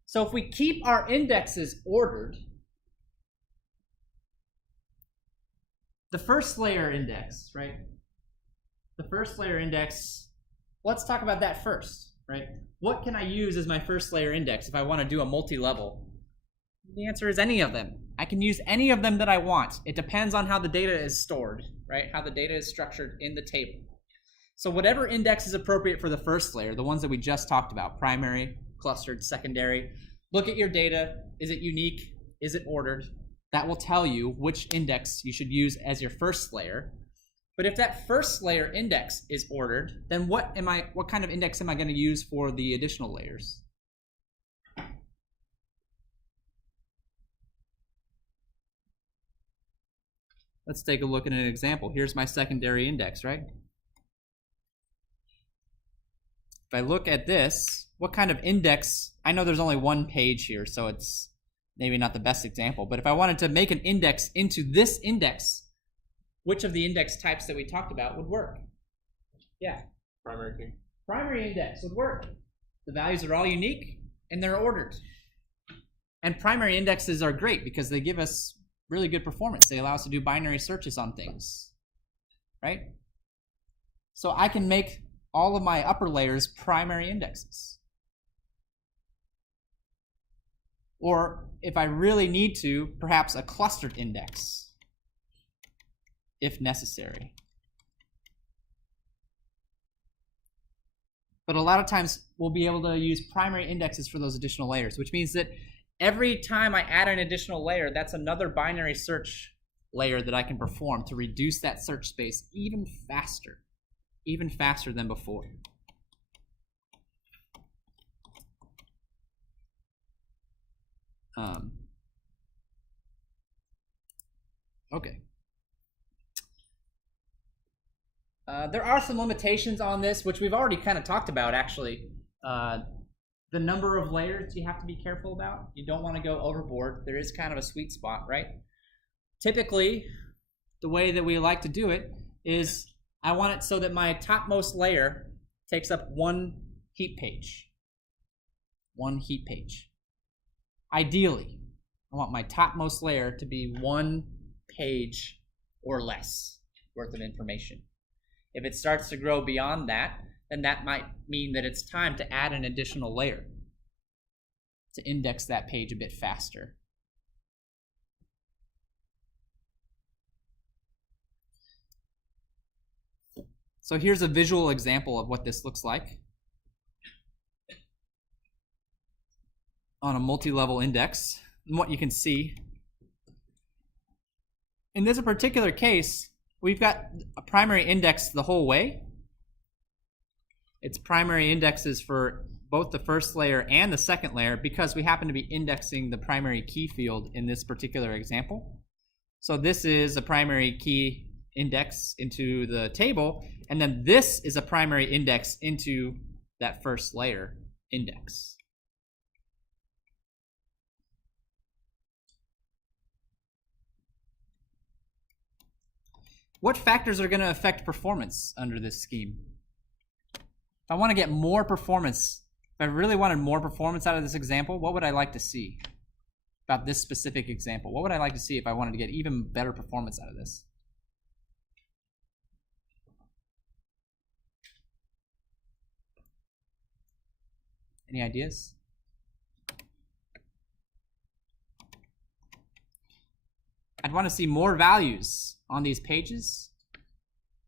So if we keep our indexes ordered, the first layer index, right? The first layer index, let's talk about that first, right? What can I use as my first layer index if I want to do a multi-level The answer is any of them. I can use any of them that I want. It depends on how the data is stored, right? How the data is structured in the table. So whatever index is appropriate for the first layer, the ones that we just talked about, primary, clustered, secondary, look at your data. Is it unique? Is it ordered? That will tell you which index you should use as your first layer. But if that first layer index is ordered, then what kind of index am I going to use for the additional layers? Let's take a look at an example. Here's my secondary index, right? If I look at this, what kind of index? I know there's only one page here, so it's maybe not the best example. But if I wanted to make an index into this index, which of the index types that we talked about would work? Yeah. Primary key. Primary index would work. The values are all unique and they're ordered. And primary indexes are great because they give us really good performance. They allow us to do binary searches on things, right? So I can make all of my upper layers primary indexes. Or if I really need to, perhaps a clustered index, if necessary. But a lot of times we'll be able to use primary indexes for those additional layers, which means that every time I add an additional layer, that's another binary search layer that I can perform to reduce that search space even faster than before. Okay. There are some limitations on this, which we've already kind of talked about, actually. The number of layers you have to be careful about. You don't want to go overboard. There is kind of a sweet spot, right? Typically, the way that we like to do it is I want it so that my topmost layer takes up one heap page. One heap page. Ideally, I want my topmost layer to be 1 page or less worth of information. If it starts to grow beyond that, then that might mean that it's time to add an additional layer to index that page a bit faster. So here's a visual example of what this looks like on a multi-level index, and what you can see. In this particular case, we've got a primary index the whole way. Its primary indexes for both the first layer and the second layer because we happen to be indexing the primary key field in this particular example. So this is a primary key index into the table, and then this is a primary index into that first layer index. What factors are going to affect performance under this scheme? If I want to get more performance, if I really wanted more performance out of this example, what would I like to see about this specific example? What would I like to see if I wanted to get even better performance out of this? Any ideas? I'd want to see more values on these pages.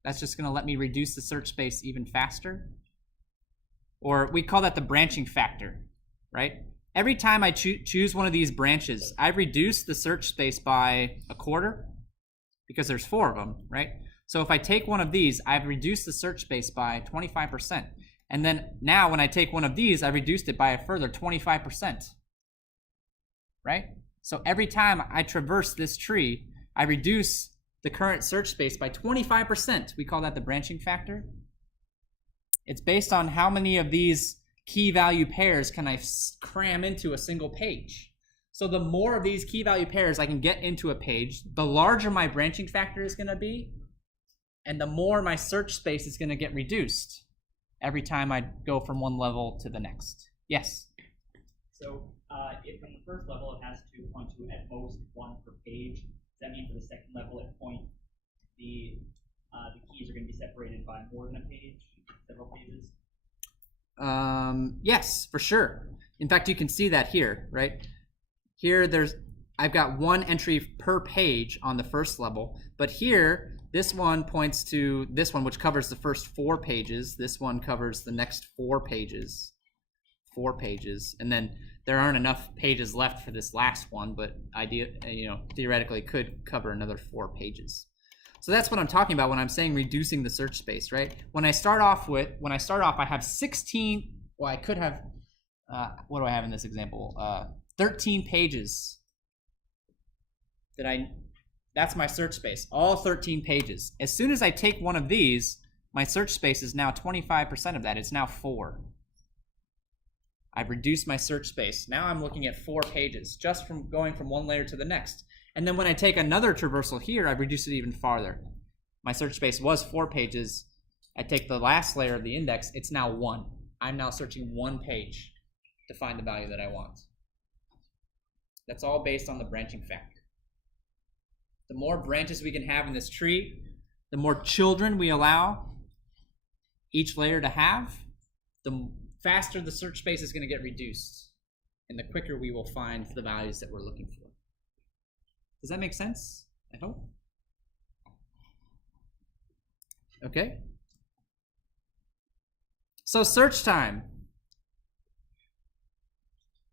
That's just going to let me reduce the search space even faster. Or we call that the branching factor, right? Every time I choose one of these branches, I've reduced the search space by 1/4 because there's 4 of them, right? So if I take one of these, I've reduced the search space by 25%. And then now when I take one of these, I've reduced it by a further 25%, right? So every time I traverse this tree, I reduce the current search space by 25%. We call that the branching factor. It's based on how many of these key value pairs can I cram into a single page. So the more of these key value pairs I can get into a page, the larger my branching factor is going to be, and the more my search space is going to get reduced every time I go from one level to the next. Yes? So if in the first level it has to point to at most 1 per page, does that mean for the second level at point the keys are going to be separated by more than a page, several pages? Yes, for sure. In fact, you can see that here, right? here I've got one entry per page on the first level, but here this one points to this one, which covers the first 4 pages. This one covers the next 4 pages, and then there aren't enough pages left for this last one, but theoretically could cover another 4 pages. So that's what I'm talking about when I'm saying reducing the search space, right? When I start off, I have 16. Well, I could have. What do I have in this example? 13 pages. That's my search space, all 13 pages. As soon as I take one of these, my search space is now 25% of that. It's now 4. I've reduced my search space. Now I'm looking at 4 pages, just from going from one layer to the next. And then when I take another traversal here, I've reduced it even farther. My search space was 4 pages. I take the last layer of the index, it's now 1. I'm now searching 1 page to find the value that I want. That's all based on the branching factor. The more branches we can have in this tree, the more children we allow each layer to have, the faster the search space is going to get reduced, and the quicker we will find the values that we're looking for. Does that make sense? I hope. Okay. So search time.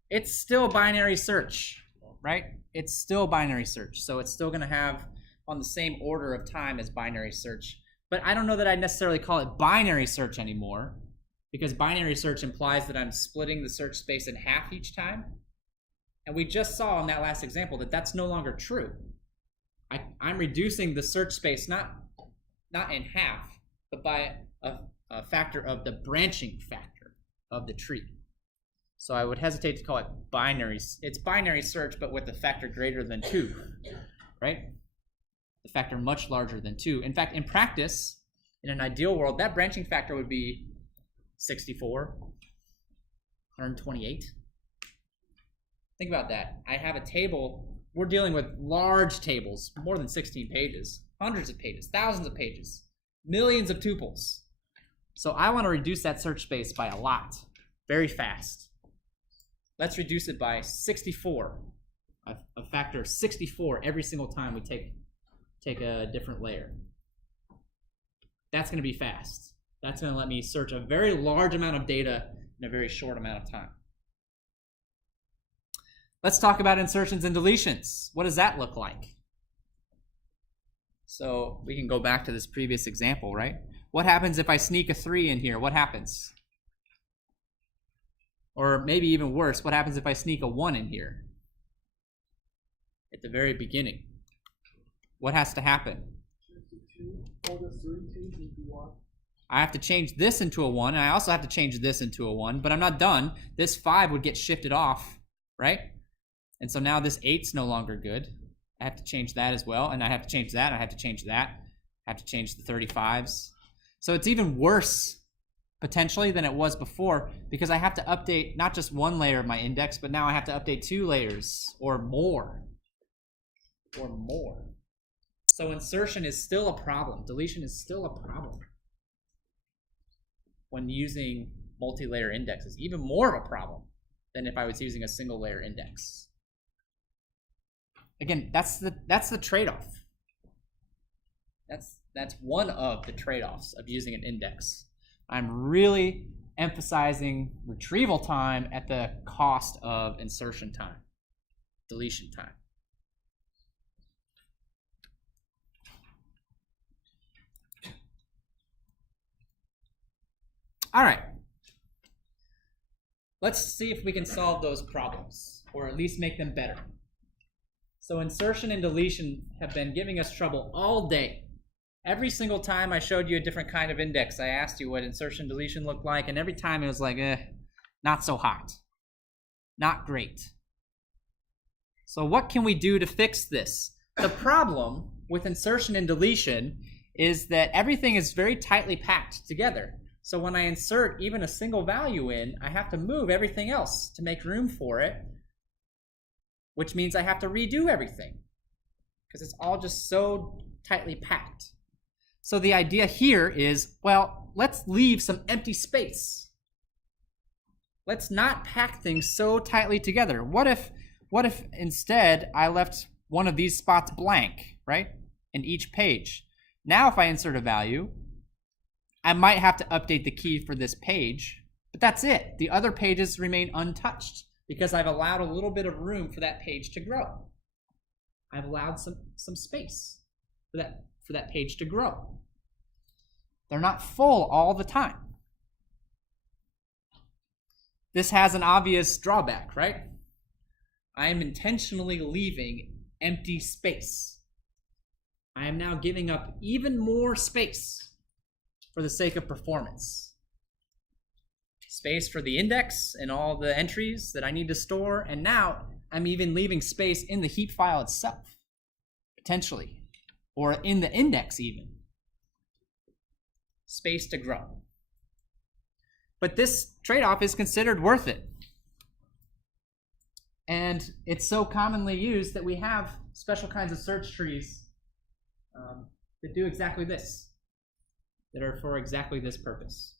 It's still binary search, right? It's still binary search, so it's still going to have on the same order of time as binary search. But I don't know that I necessarily call it binary search anymore, because binary search implies that I'm splitting the search space in half each time. And we just saw in that last example that that's no longer true. I'm reducing the search space not in half, but by a factor of the branching factor of the tree. So I would hesitate to call it binary. It's binary search, but with a factor greater than 2, right? The factor much larger than 2. In fact, in practice, in an ideal world, that branching factor would be 64, 128. Think about that. I have a table. We're dealing with large tables, more than 16 pages, hundreds of pages, thousands of pages, millions of tuples. So I want to reduce that search space by a lot, very fast. Let's reduce it by 64, a factor of 64 every single time we take a different layer. That's going to be fast. That's going to let me search a very large amount of data in a very short amount of time. Let's talk about insertions and deletions. What does that look like? So we can go back to this previous example, right? What happens if I sneak a 3 in here? What happens? Or maybe even worse, what happens if I sneak a 1 in here? At the very beginning. What has to happen? I have to change this into a 1, and I also have to change this into a 1, but I'm not done. This 5 would get shifted off, right? And so now this 8's no longer good. I have to change that as well, and I have to change that, and I have to change that. I have to change the 35s. So it's even worse potentially than it was before, because I have to update not just one layer of my index, but now I have to update 2 layers or more. So insertion is still a problem. Deletion is still a problem when using multi-layer indexes. Even more of a problem than if I was using a single layer index. Again, that's the trade-off. That's one of the trade-offs of using an index. I'm really emphasizing retrieval time at the cost of insertion time, deletion time. All right. Let's see if we can solve those problems, or at least make them better. So insertion and deletion have been giving us trouble all day. Every single time I showed you a different kind of index, I asked you what insertion deletion looked like, and every time it was like, not so hot. Not great. So what can we do to fix this? The problem with insertion and deletion is that everything is very tightly packed together. So when I insert even a single value in, I have to move everything else to make room for it, which means I have to redo everything because it's all just so tightly packed. So the idea here is, well, let's leave some empty space. Let's not pack things so tightly together. What if What if instead I left one of these spots blank, right, in each page? Now if I insert a value, I might have to update the key for this page, but that's it. The other pages remain untouched because I've allowed a little bit of room for that page to grow. I've allowed some space for that page to grow. They're not full all the time. This has an obvious drawback, right? I am intentionally leaving empty space. I am now giving up even more space for the sake of performance. Space for the index and all the entries that I need to store, and now I'm even leaving space in the heap file itself, potentially, or in the index even. Space to grow. But this trade-off is considered worth it. And it's so commonly used that we have special kinds of search trees that do exactly this, that are for exactly this purpose.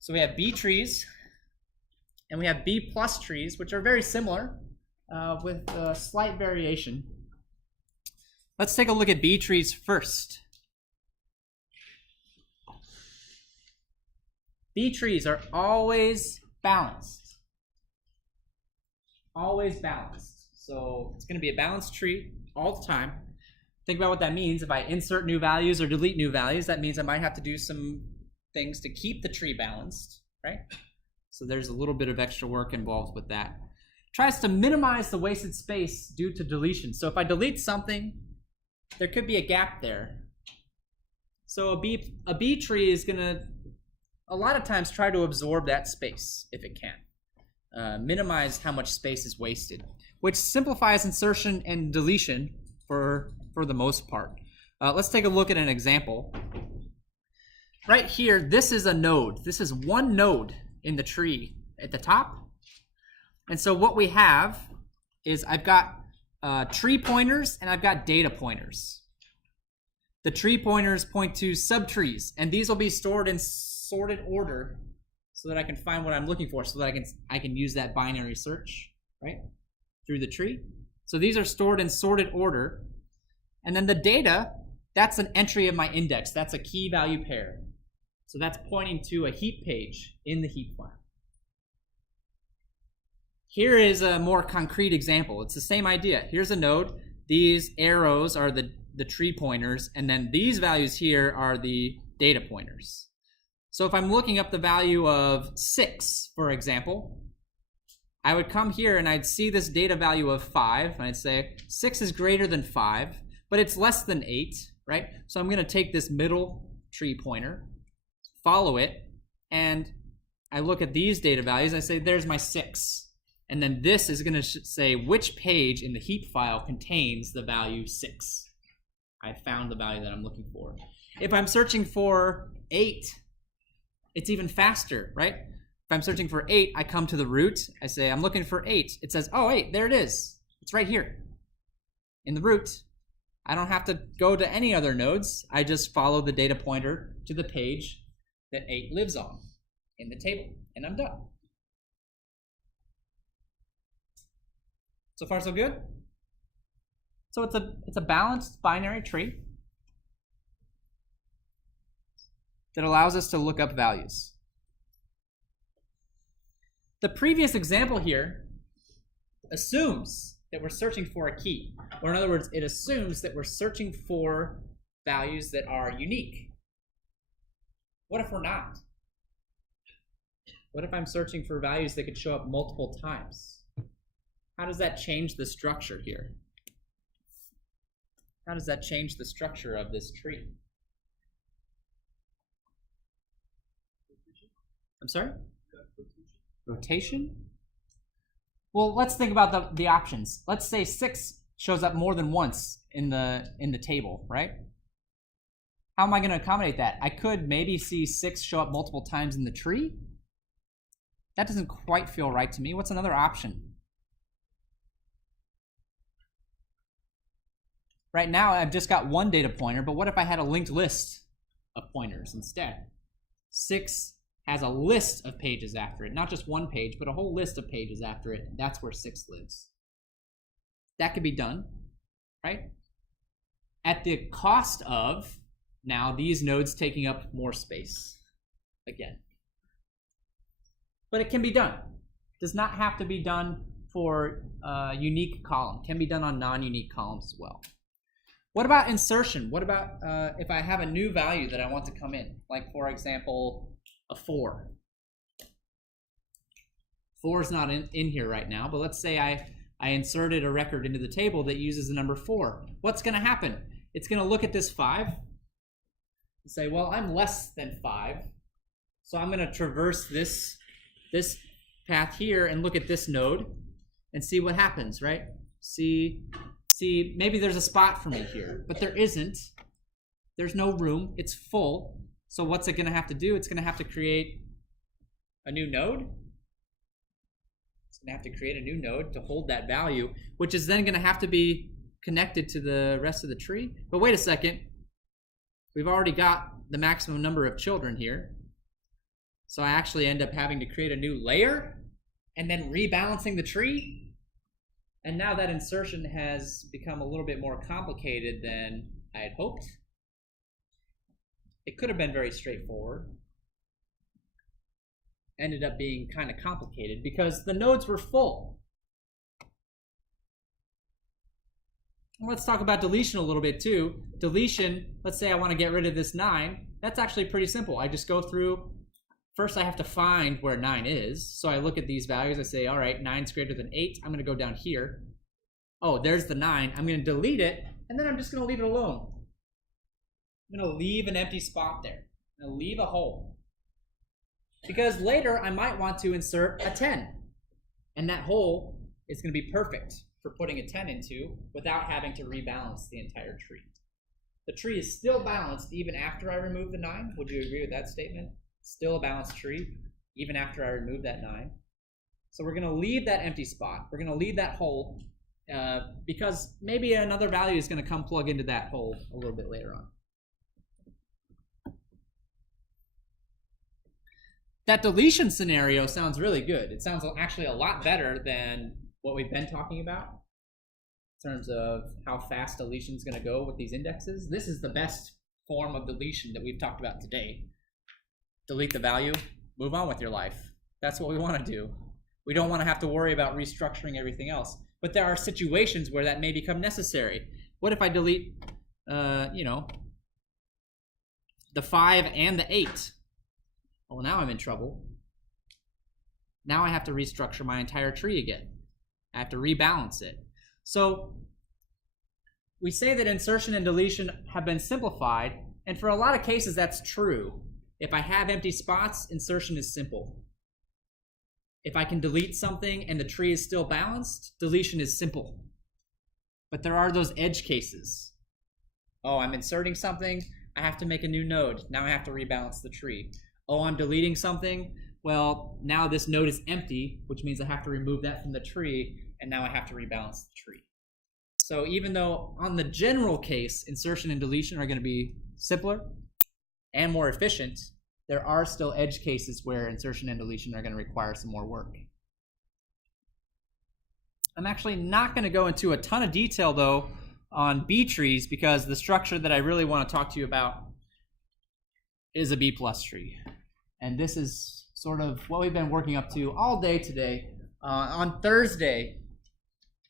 So we have B trees, and we have B plus trees, which are very similar with a slight variation. Let's take a look at B trees first. B trees are always balanced. Always balanced. So it's going to be a balanced tree all the time. Think about what that means. If I insert new values or delete new values, that means I might have to do some things to keep the tree balanced, right? So there's a little bit of extra work involved with that. Tries to minimize the wasted space due to deletion. So if I delete something, there could be a gap there. So a B tree is going to a lot of times try to absorb that space if it can. Minimize how much space is wasted, which simplifies insertion and deletion for the most part. Let's take a look at an example. Right here, this is a node. This is one node in the tree at the top. And so what we have is I've got tree pointers and I've got data pointers. The tree pointers point to subtrees, and these will be stored in sorted order so that I can find what I'm looking for, so that I can use that binary search, right, through the tree. So these are stored in sorted order. And then the data, that's an entry of my index. That's a key value pair. So that's pointing to a heap page in the heap file. Here is a more concrete example. It's the same idea. Here's a node. These arrows are the tree pointers, and then these values here are the data pointers. So if I'm looking up the value of 6, for example, I would come here and I'd see this data value of 5, and I'd say 6 is greater than 5, but it's less than 8, right? So I'm going to take this middle tree pointer, follow it, and I look at these data values, I say there's my 6. And then this is going to say which page in the heap file contains the value 6. I found the value that I'm looking for. If I'm searching for 8, it's even faster, right? If I'm searching for 8, I come to the root. I say I'm looking for 8. It says, oh, 8, there it is. It's right here in the root. I don't have to go to any other nodes. I just follow the data pointer to the page that 8 lives on in the table, and I'm done. So far, so good? So it's a balanced binary tree that allows us to look up values. The previous example here assumes that we're searching for a key. Or in other words, it assumes that we're searching for values that are unique. What if we're not? What if I'm searching for values that could show up multiple times? How does that change the structure here? How does that change the structure of this tree? I'm sorry? Rotation? Well, let's think about the options. Let's say 6 shows up more than once in the table, right? How am I going to accommodate that? I could maybe see 6 show up multiple times in the tree. That doesn't quite feel right to me. What's another option? Right now, I've just got one data pointer, but what if I had a linked list of pointers instead? 6 has a list of pages after it, not just one page, but a whole list of pages after it. That's where 6 lives. That could be done, right? At the cost of now these nodes taking up more space again. But it can be done. It does not have to be done for a unique column. It can be done on non-unique columns as well. What about insertion? What about if I have a new value that I want to come in? Like, for example, a 4. 4 is not in here right now, but let's say I inserted a record into the table that uses the number 4. What's going to happen? It's going to look at this 5 and say, well, I'm less than 5, so I'm going to traverse this path here and look at this node and see what happens, right? See, maybe there's a spot for me here, but there isn't. There's no room. It's full. So what's it going to have to do? It's going to have to create a new node. It's going to have to create a new node to hold that value, which is then going to have to be connected to the rest of the tree. But wait a second. We've already got the maximum number of children here. So I actually end up having to create a new layer and then rebalancing the tree. And now that insertion has become a little bit more complicated than I had hoped. It could have been very straightforward. Ended up being kind of complicated because the nodes were full. Let's talk about deletion a little bit too. Deletion, let's say I want to get rid of this 9. That's actually pretty simple. I just go through. First, I have to find where 9 is. So I look at these values. I say, all right, 9 is greater than 8. I'm going to go down here. Oh, there's the 9. I'm going to delete it, and then I'm just going to leave it alone. I'm going to leave an empty spot there. I'm going to leave a hole. Because later, I might want to insert a 10. And that hole is going to be perfect for putting a 10 into without having to rebalance the entire tree. The tree is still balanced even after I remove the 9. Would you agree with that statement? Still a balanced tree, even after I remove that 9. So we're going to leave that empty spot. We're going to leave that hole because maybe another value is going to come plug into that hole a little bit later on. That deletion scenario sounds really good. It sounds actually a lot better than what we've been talking about in terms of how fast deletion is going to go with these indexes. This is the best form of deletion that we've talked about today. Delete the value, move on with your life. That's what we want to do. We don't want to have to worry about restructuring everything else. But there are situations where that may become necessary. What if I delete, the 5 and the 8? Well, now I'm in trouble. Now I have to restructure my entire tree again. I have to rebalance it. So we say that insertion and deletion have been simplified, and for a lot of cases that's true. If I have empty spots, insertion is simple. If I can delete something and the tree is still balanced, deletion is simple. But there are those edge cases. Oh, I'm inserting something, I have to make a new node. Now I have to rebalance the tree. Oh, I'm deleting something. Well, now this node is empty, which means I have to remove that from the tree, and now I have to rebalance the tree. So even though on the general case, insertion and deletion are going to be simpler and more efficient, there are still edge cases where insertion and deletion are going to require some more work. I'm actually not going to go into a ton of detail, though, on B trees because the structure that I really want to talk to you about is a B plus tree. And this is sort of what we've been working up to all day today. On Thursday,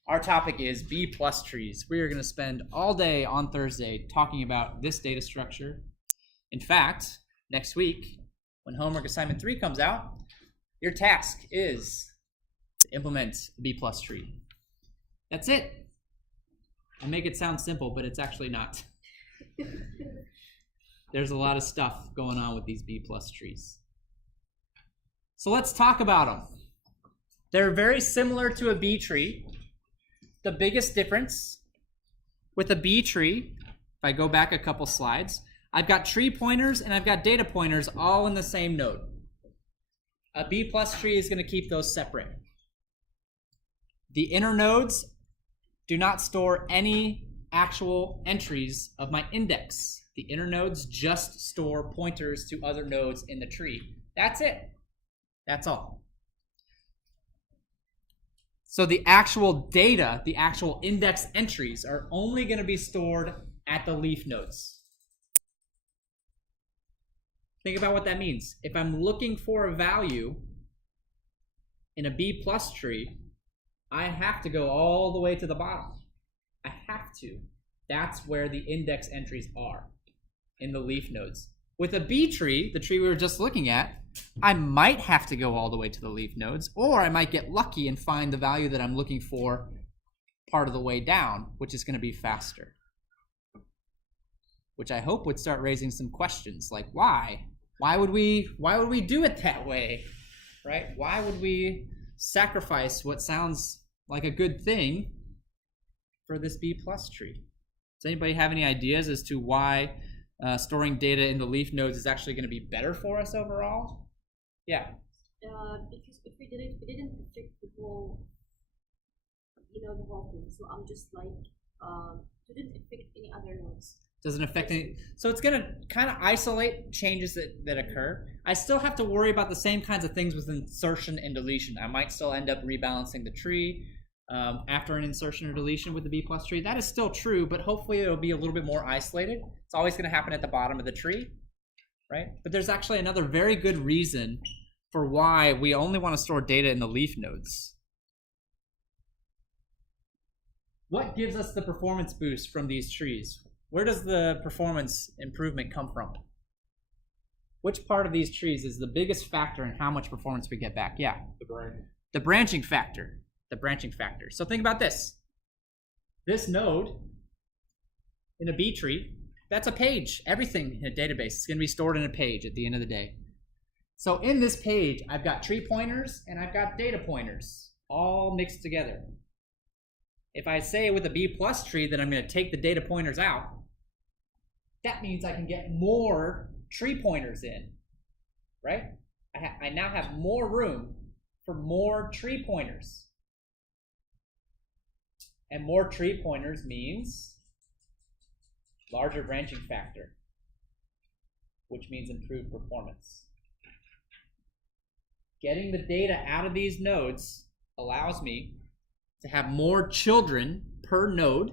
our topic is B plus trees. We are going to spend all day on Thursday talking about this data structure. In fact, next week, when homework assignment 3 comes out, your task is to implement a B plus tree. That's it. I make it sound simple, but it's actually not. There's a lot of stuff going on with these B plus trees. So let's talk about them. They're very similar to a B tree. The biggest difference with a B tree, if I go back a couple slides, I've got tree pointers and I've got data pointers all in the same node. A B plus tree is going to keep those separate. The inner nodes do not store any actual entries of my index. The inner nodes just store pointers to other nodes in the tree. That's it. That's all. So the actual data, the actual index entries are only going to be stored at the leaf nodes. Think about what that means. If I'm looking for a value in a B plus tree, I have to go all the way to the bottom. I have to. That's where the index entries are, in the leaf nodes. With a B tree, the tree we were just looking at, I might have to go all the way to the leaf nodes, or I might get lucky and find the value that I'm looking for part of the way down, which is going to be faster. Which I hope would start raising some questions, like why? Why would we do it that way, right? Why would we sacrifice what sounds like a good thing for this B plus tree? Does anybody have any ideas as to why storing data in the leaf nodes is actually going to be better for us overall? Yeah. Because if we didn't affect the whole, the whole thing. So I'm just like, didn't affect any other nodes. Doesn't affect any. So it's going to kind of isolate changes that occur. I still have to worry about the same kinds of things with insertion and deletion. I might still end up rebalancing the tree after an insertion or deletion with the B plus tree. That is still true, but hopefully it'll be a little bit more isolated. It's always going to happen at the bottom of the tree, right? But there's actually another very good reason for why we only want to store data in the leaf nodes. What gives us the performance boost from these trees? Where does the performance improvement come from? Which part of these trees is the biggest factor in how much performance we get back? Yeah. The branching factor. The branching factor. So think about this. This node in a B tree, that's a page. Everything in a database is going to be stored in a page at the end of the day. So in this page, I've got tree pointers and I've got data pointers all mixed together. If I say with a B plus tree that I'm going to take the data pointers out, that means I can get more tree pointers in, right? I now have more room for more tree pointers. And more tree pointers means larger branching factor, which means improved performance. Getting the data out of these nodes allows me to have more children per node,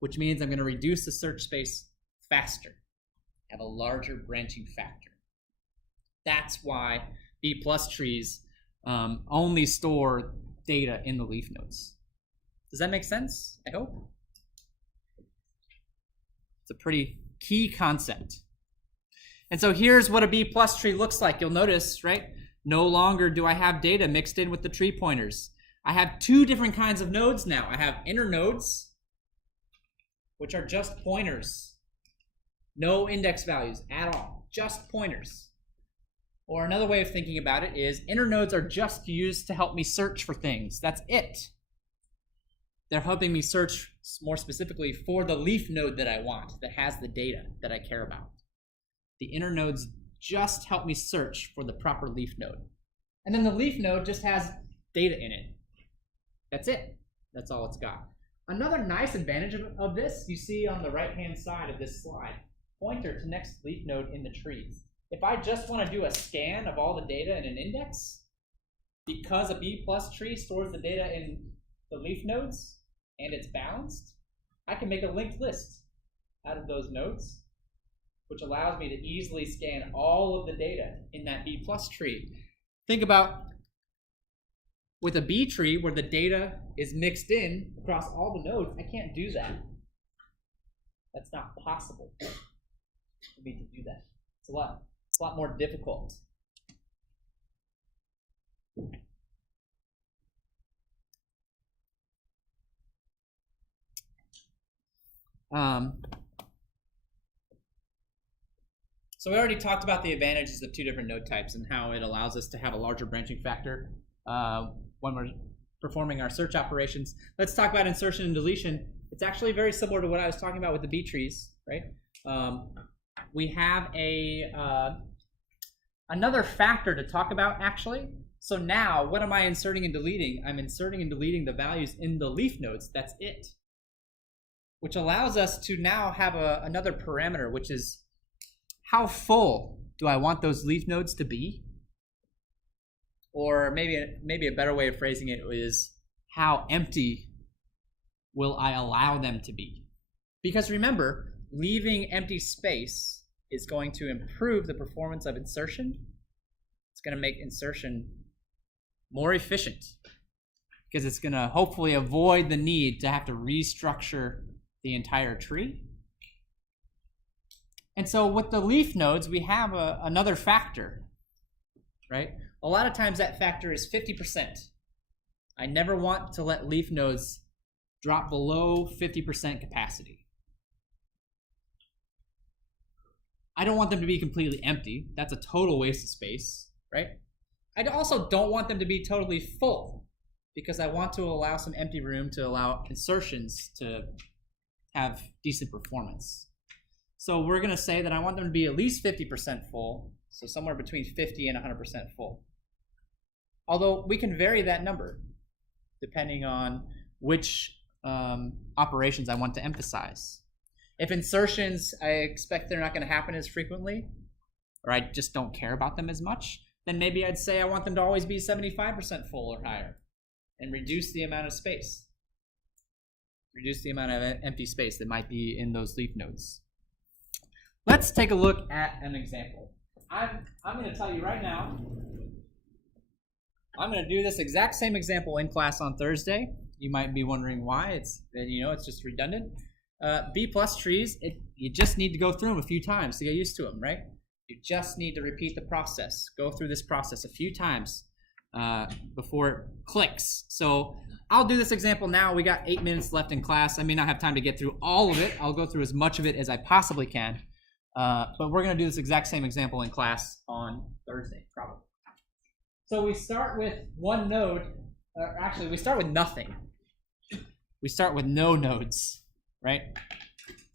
which means I'm going to reduce the search space faster, have a larger branching factor. That's why B plus trees only store data in the leaf nodes. Does that make sense? I hope. It's a pretty key concept. And so here's what a B plus tree looks like. You'll notice, right? No longer do I have data mixed in with the tree pointers. I have two different kinds of nodes now. I have inner nodes, which are just pointers. No index values at all, just pointers. Or another way of thinking about it is inner nodes are just used to help me search for things. That's it. They're helping me search more specifically for the leaf node that I want, that has the data that I care about. The inner nodes just help me search for the proper leaf node. And then the leaf node just has data in it. That's it. That's all it's got. Another nice advantage of this, you see on the right-hand side of this slide, pointer to next leaf node in the tree. If I just want to do a scan of all the data in an index, because a B plus tree stores the data in the leaf nodes and it's balanced, I can make a linked list out of those nodes, which allows me to easily scan all of the data in that B plus tree. Think about with a B tree where the data is mixed in across all the nodes, I can't do that. That's not possible for me to do that. It's a lot more difficult. So we already talked about the advantages of two different node types and how it allows us to have a larger branching factor when we're performing our search operations. Let's talk about insertion and deletion. It's actually very similar to what I was talking about with the B trees, right? We have another factor to talk about actually. So now, what am I inserting and deleting? I'm inserting and deleting the values in the leaf nodes. That's it. Which allows us to now have another parameter, which is how full do I want those leaf nodes to be? Or maybe a better way of phrasing it is, how empty will I allow them to be? Because remember, leaving empty space is going to improve the performance of insertion. It's going to make insertion more efficient because it's going to hopefully avoid the need to have to restructure the entire tree. And so with the leaf nodes, we have another factor, right? A lot of times that factor is 50%. I never want to let leaf nodes drop below 50% capacity. I don't want them to be completely empty. That's a total waste of space, right? I also don't want them to be totally full because I want to allow some empty room to allow insertions to have decent performance. So we're going to say that I want them to be at least 50% full, so somewhere between 50 and 100% full. Although we can vary that number depending on which operations I want to emphasize. If insertions, I expect they're not going to happen as frequently, or I just don't care about them as much, then maybe I'd say I want them to always be 75% full or higher and reduce the amount of space. Reduce the amount of empty space that might be in those leaf nodes. Let's take a look at an example. I'm going to tell you right now, I'm going to do this exact same example in class on Thursday. You might be wondering why. It's just redundant. B+ trees, you just need to go through them a few times to get used to them, right? You just need to repeat the process. Go through this process a few times before it clicks. So I'll do this example now. We got 8 minutes left in class. I may not have time to get through all of it. I'll go through as much of it as I possibly can. But we're going to do this exact same example in class on Thursday, probably. So we start with one node. Actually, we start with nothing. We start with no nodes, right?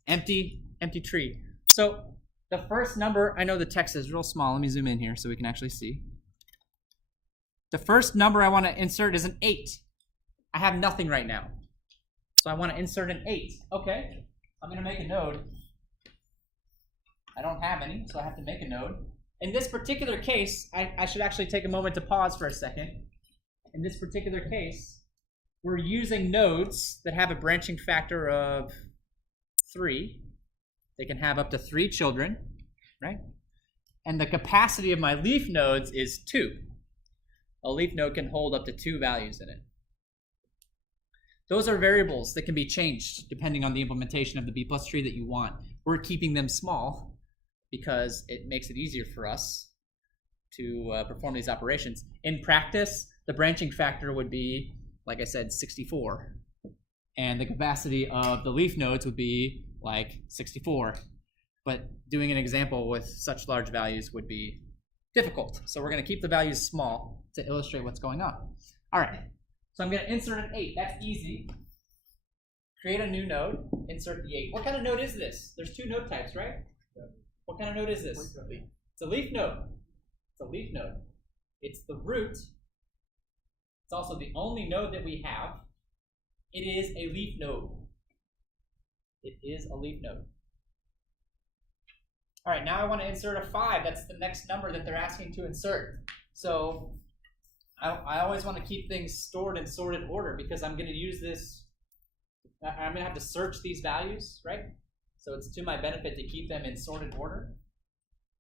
Empty tree. So the first number, I know the text is real small. Let me zoom in here so we can actually see. The first number I want to insert is an 8. I have nothing right now. So I want to insert an 8. Okay, I'm going to make a node. I don't have any, so I have to make a node. In this particular case, I should actually take a moment to pause for a second. In this particular case, we're using nodes that have a branching factor of 3. They can have up to 3 children, right? And the capacity of my leaf nodes is 2. A leaf node can hold up to 2 values in it. Those are variables that can be changed depending on the implementation of the B+ tree that you want. We're keeping them small because it makes it easier for us to perform these operations. In practice, the branching factor would be, like I said, 64. And the capacity of the leaf nodes would be like 64. But doing an example with such large values would be difficult. So we're going to keep the values small to illustrate what's going on. All right, so I'm going to insert an 8. That's easy. Create a new node, insert the 8. What kind of node is this? There's 2 node types, right? What kind of node is this? It's a leaf node. It's a leaf node. It's the root. It's also the only node that we have. It is a leaf node. It is a leaf node. All right, now I want to insert a 5. That's the next number that they're asking to insert. So I always want to keep things stored in sorted order because I'm going to use this. I'm going to have to search these values, right? So it's to my benefit to keep them in sorted order.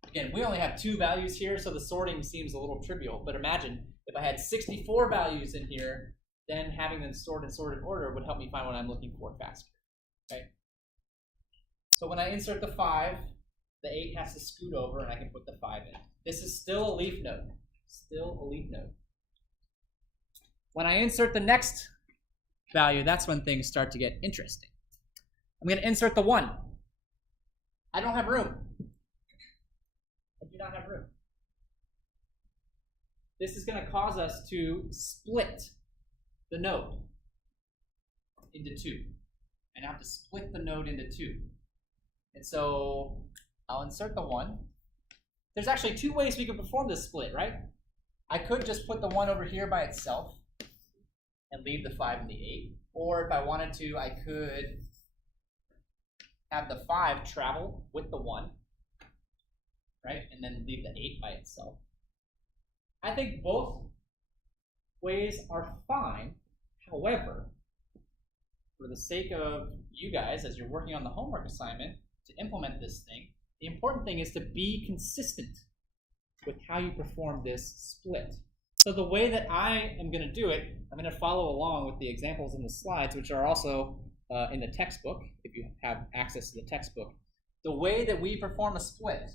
Again, we only have 2 values here, so the sorting seems a little trivial. But imagine if I had 64 values in here, then having them stored in sorted order would help me find what I'm looking for faster, right? So when I insert the 5, the 8 has to scoot over, and I can put the 5 in. This is still a leaf node. Still a leaf node. When I insert the next value, that's when things start to get interesting. I'm going to insert the 1. I don't have room. I do not have room. This is going to cause us to split the node into 2. And I have to split the node into 2. And so I'll insert the 1. There's actually 2 ways we can perform this split, right? I could just put the 1 over here by itself and leave the 5 and the 8. Or if I wanted to, I could have the 5 travel with the 1. right? And then leave the 8 by itself. I think both ways are fine. However, for the sake of you guys, as you're working on the homework assignment to implement this thing, the important thing is to be consistent with how you perform this split. So the way that I am going to do it, I'm going to follow along with the examples in the slides, which are also in the textbook, if you have access to the textbook. The way that we perform a split.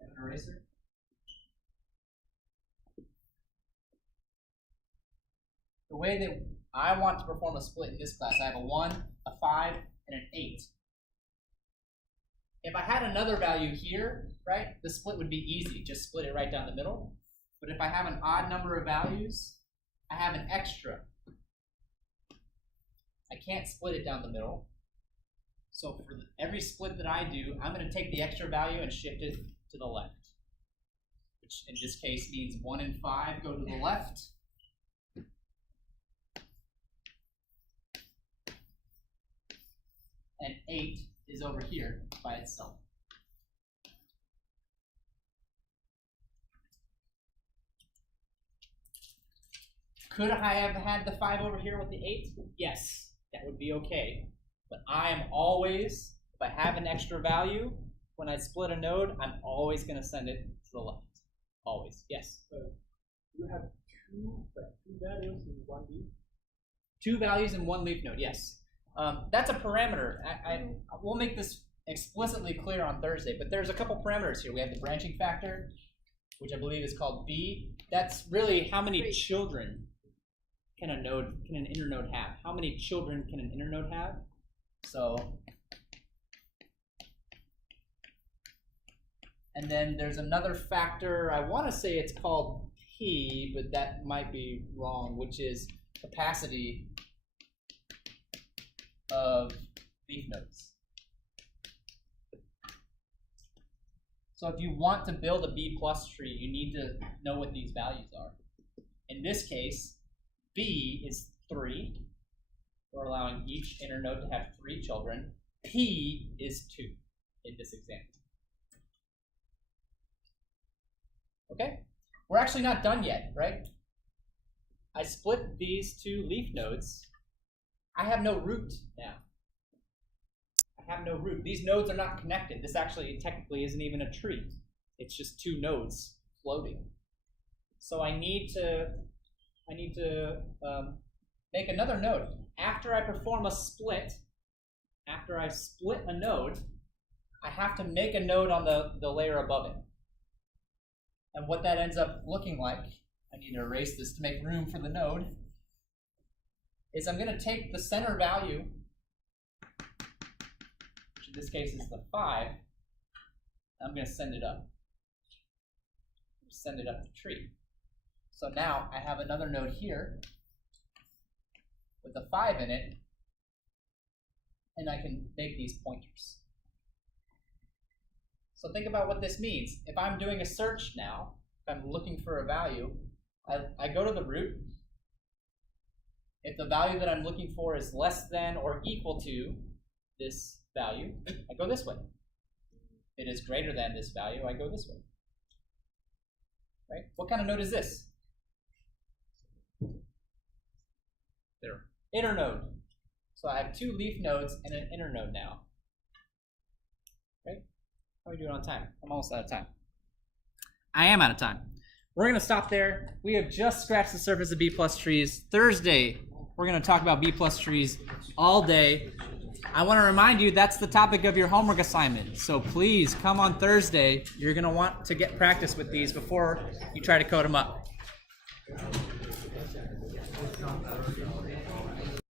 An eraser. The way that I want to perform a split in this class, I have a 1, a 5, and an 8. If I had another value here, right, the split would be easy. Just split it right down the middle. But if I have an odd number of values, I have an extra. I can't split it down the middle. So for every split that I do, I'm going to take the extra value and shift it to the left. Which in this case means 1 and 5 go to the left. And 8 is over here by itself. Could I have had the 5 over here with the 8? Yes, that would be okay. But I am always, if I have an extra value, when I split a node, I'm always going to send it to the left. Always. Yes? You have two values in one leaf. 2 values in one leaf node, yes. That's a parameter. We'll make this explicitly clear on Thursday, but there's a couple parameters here. We have the branching factor, which I believe is called B. That's really how many children can an internode have? How many children can an internode have? So, and then there's another factor, I want to say it's called P, but that might be wrong, which is capacity of leaf nodes. So if you want to build a B plus tree, you need to know what these values are. In this case, B is 3. We're allowing each internode to have 3 children. P is 2 in this example. Okay? We're actually not done yet, right? I split these 2 leaf nodes. I have no root now. I have no root. These nodes are not connected. This actually technically isn't even a tree. It's just 2 nodes floating. So I need to make another node. After I perform a split, after I split a node, I have to make a node on the layer above it. And what that ends up looking like, I need to erase this to make room for the node, is I'm going to take the center value, which in this case is the 5, and I'm going to send it up. Send it up the tree. So now I have another node here with a 5 in it, and I can make these pointers. So think about what this means. If I'm doing a search now, if I'm looking for a value, I go to the root. If the value that I'm looking for is less than or equal to this value, I go this way. If it is greater than this value, I go this way. Right? What kind of node is this? Inner node. So I have 2 leaf nodes and an inner node now. Right? How are we doing on time? I'm almost out of time. I am out of time. We're going to stop there. We have just scratched the surface of B plus trees. Thursday, we're going to talk about B plus trees all day. I want to remind you that's the topic of your homework assignment. So please come on Thursday. You're going to want to get practice with these before you try to code them up.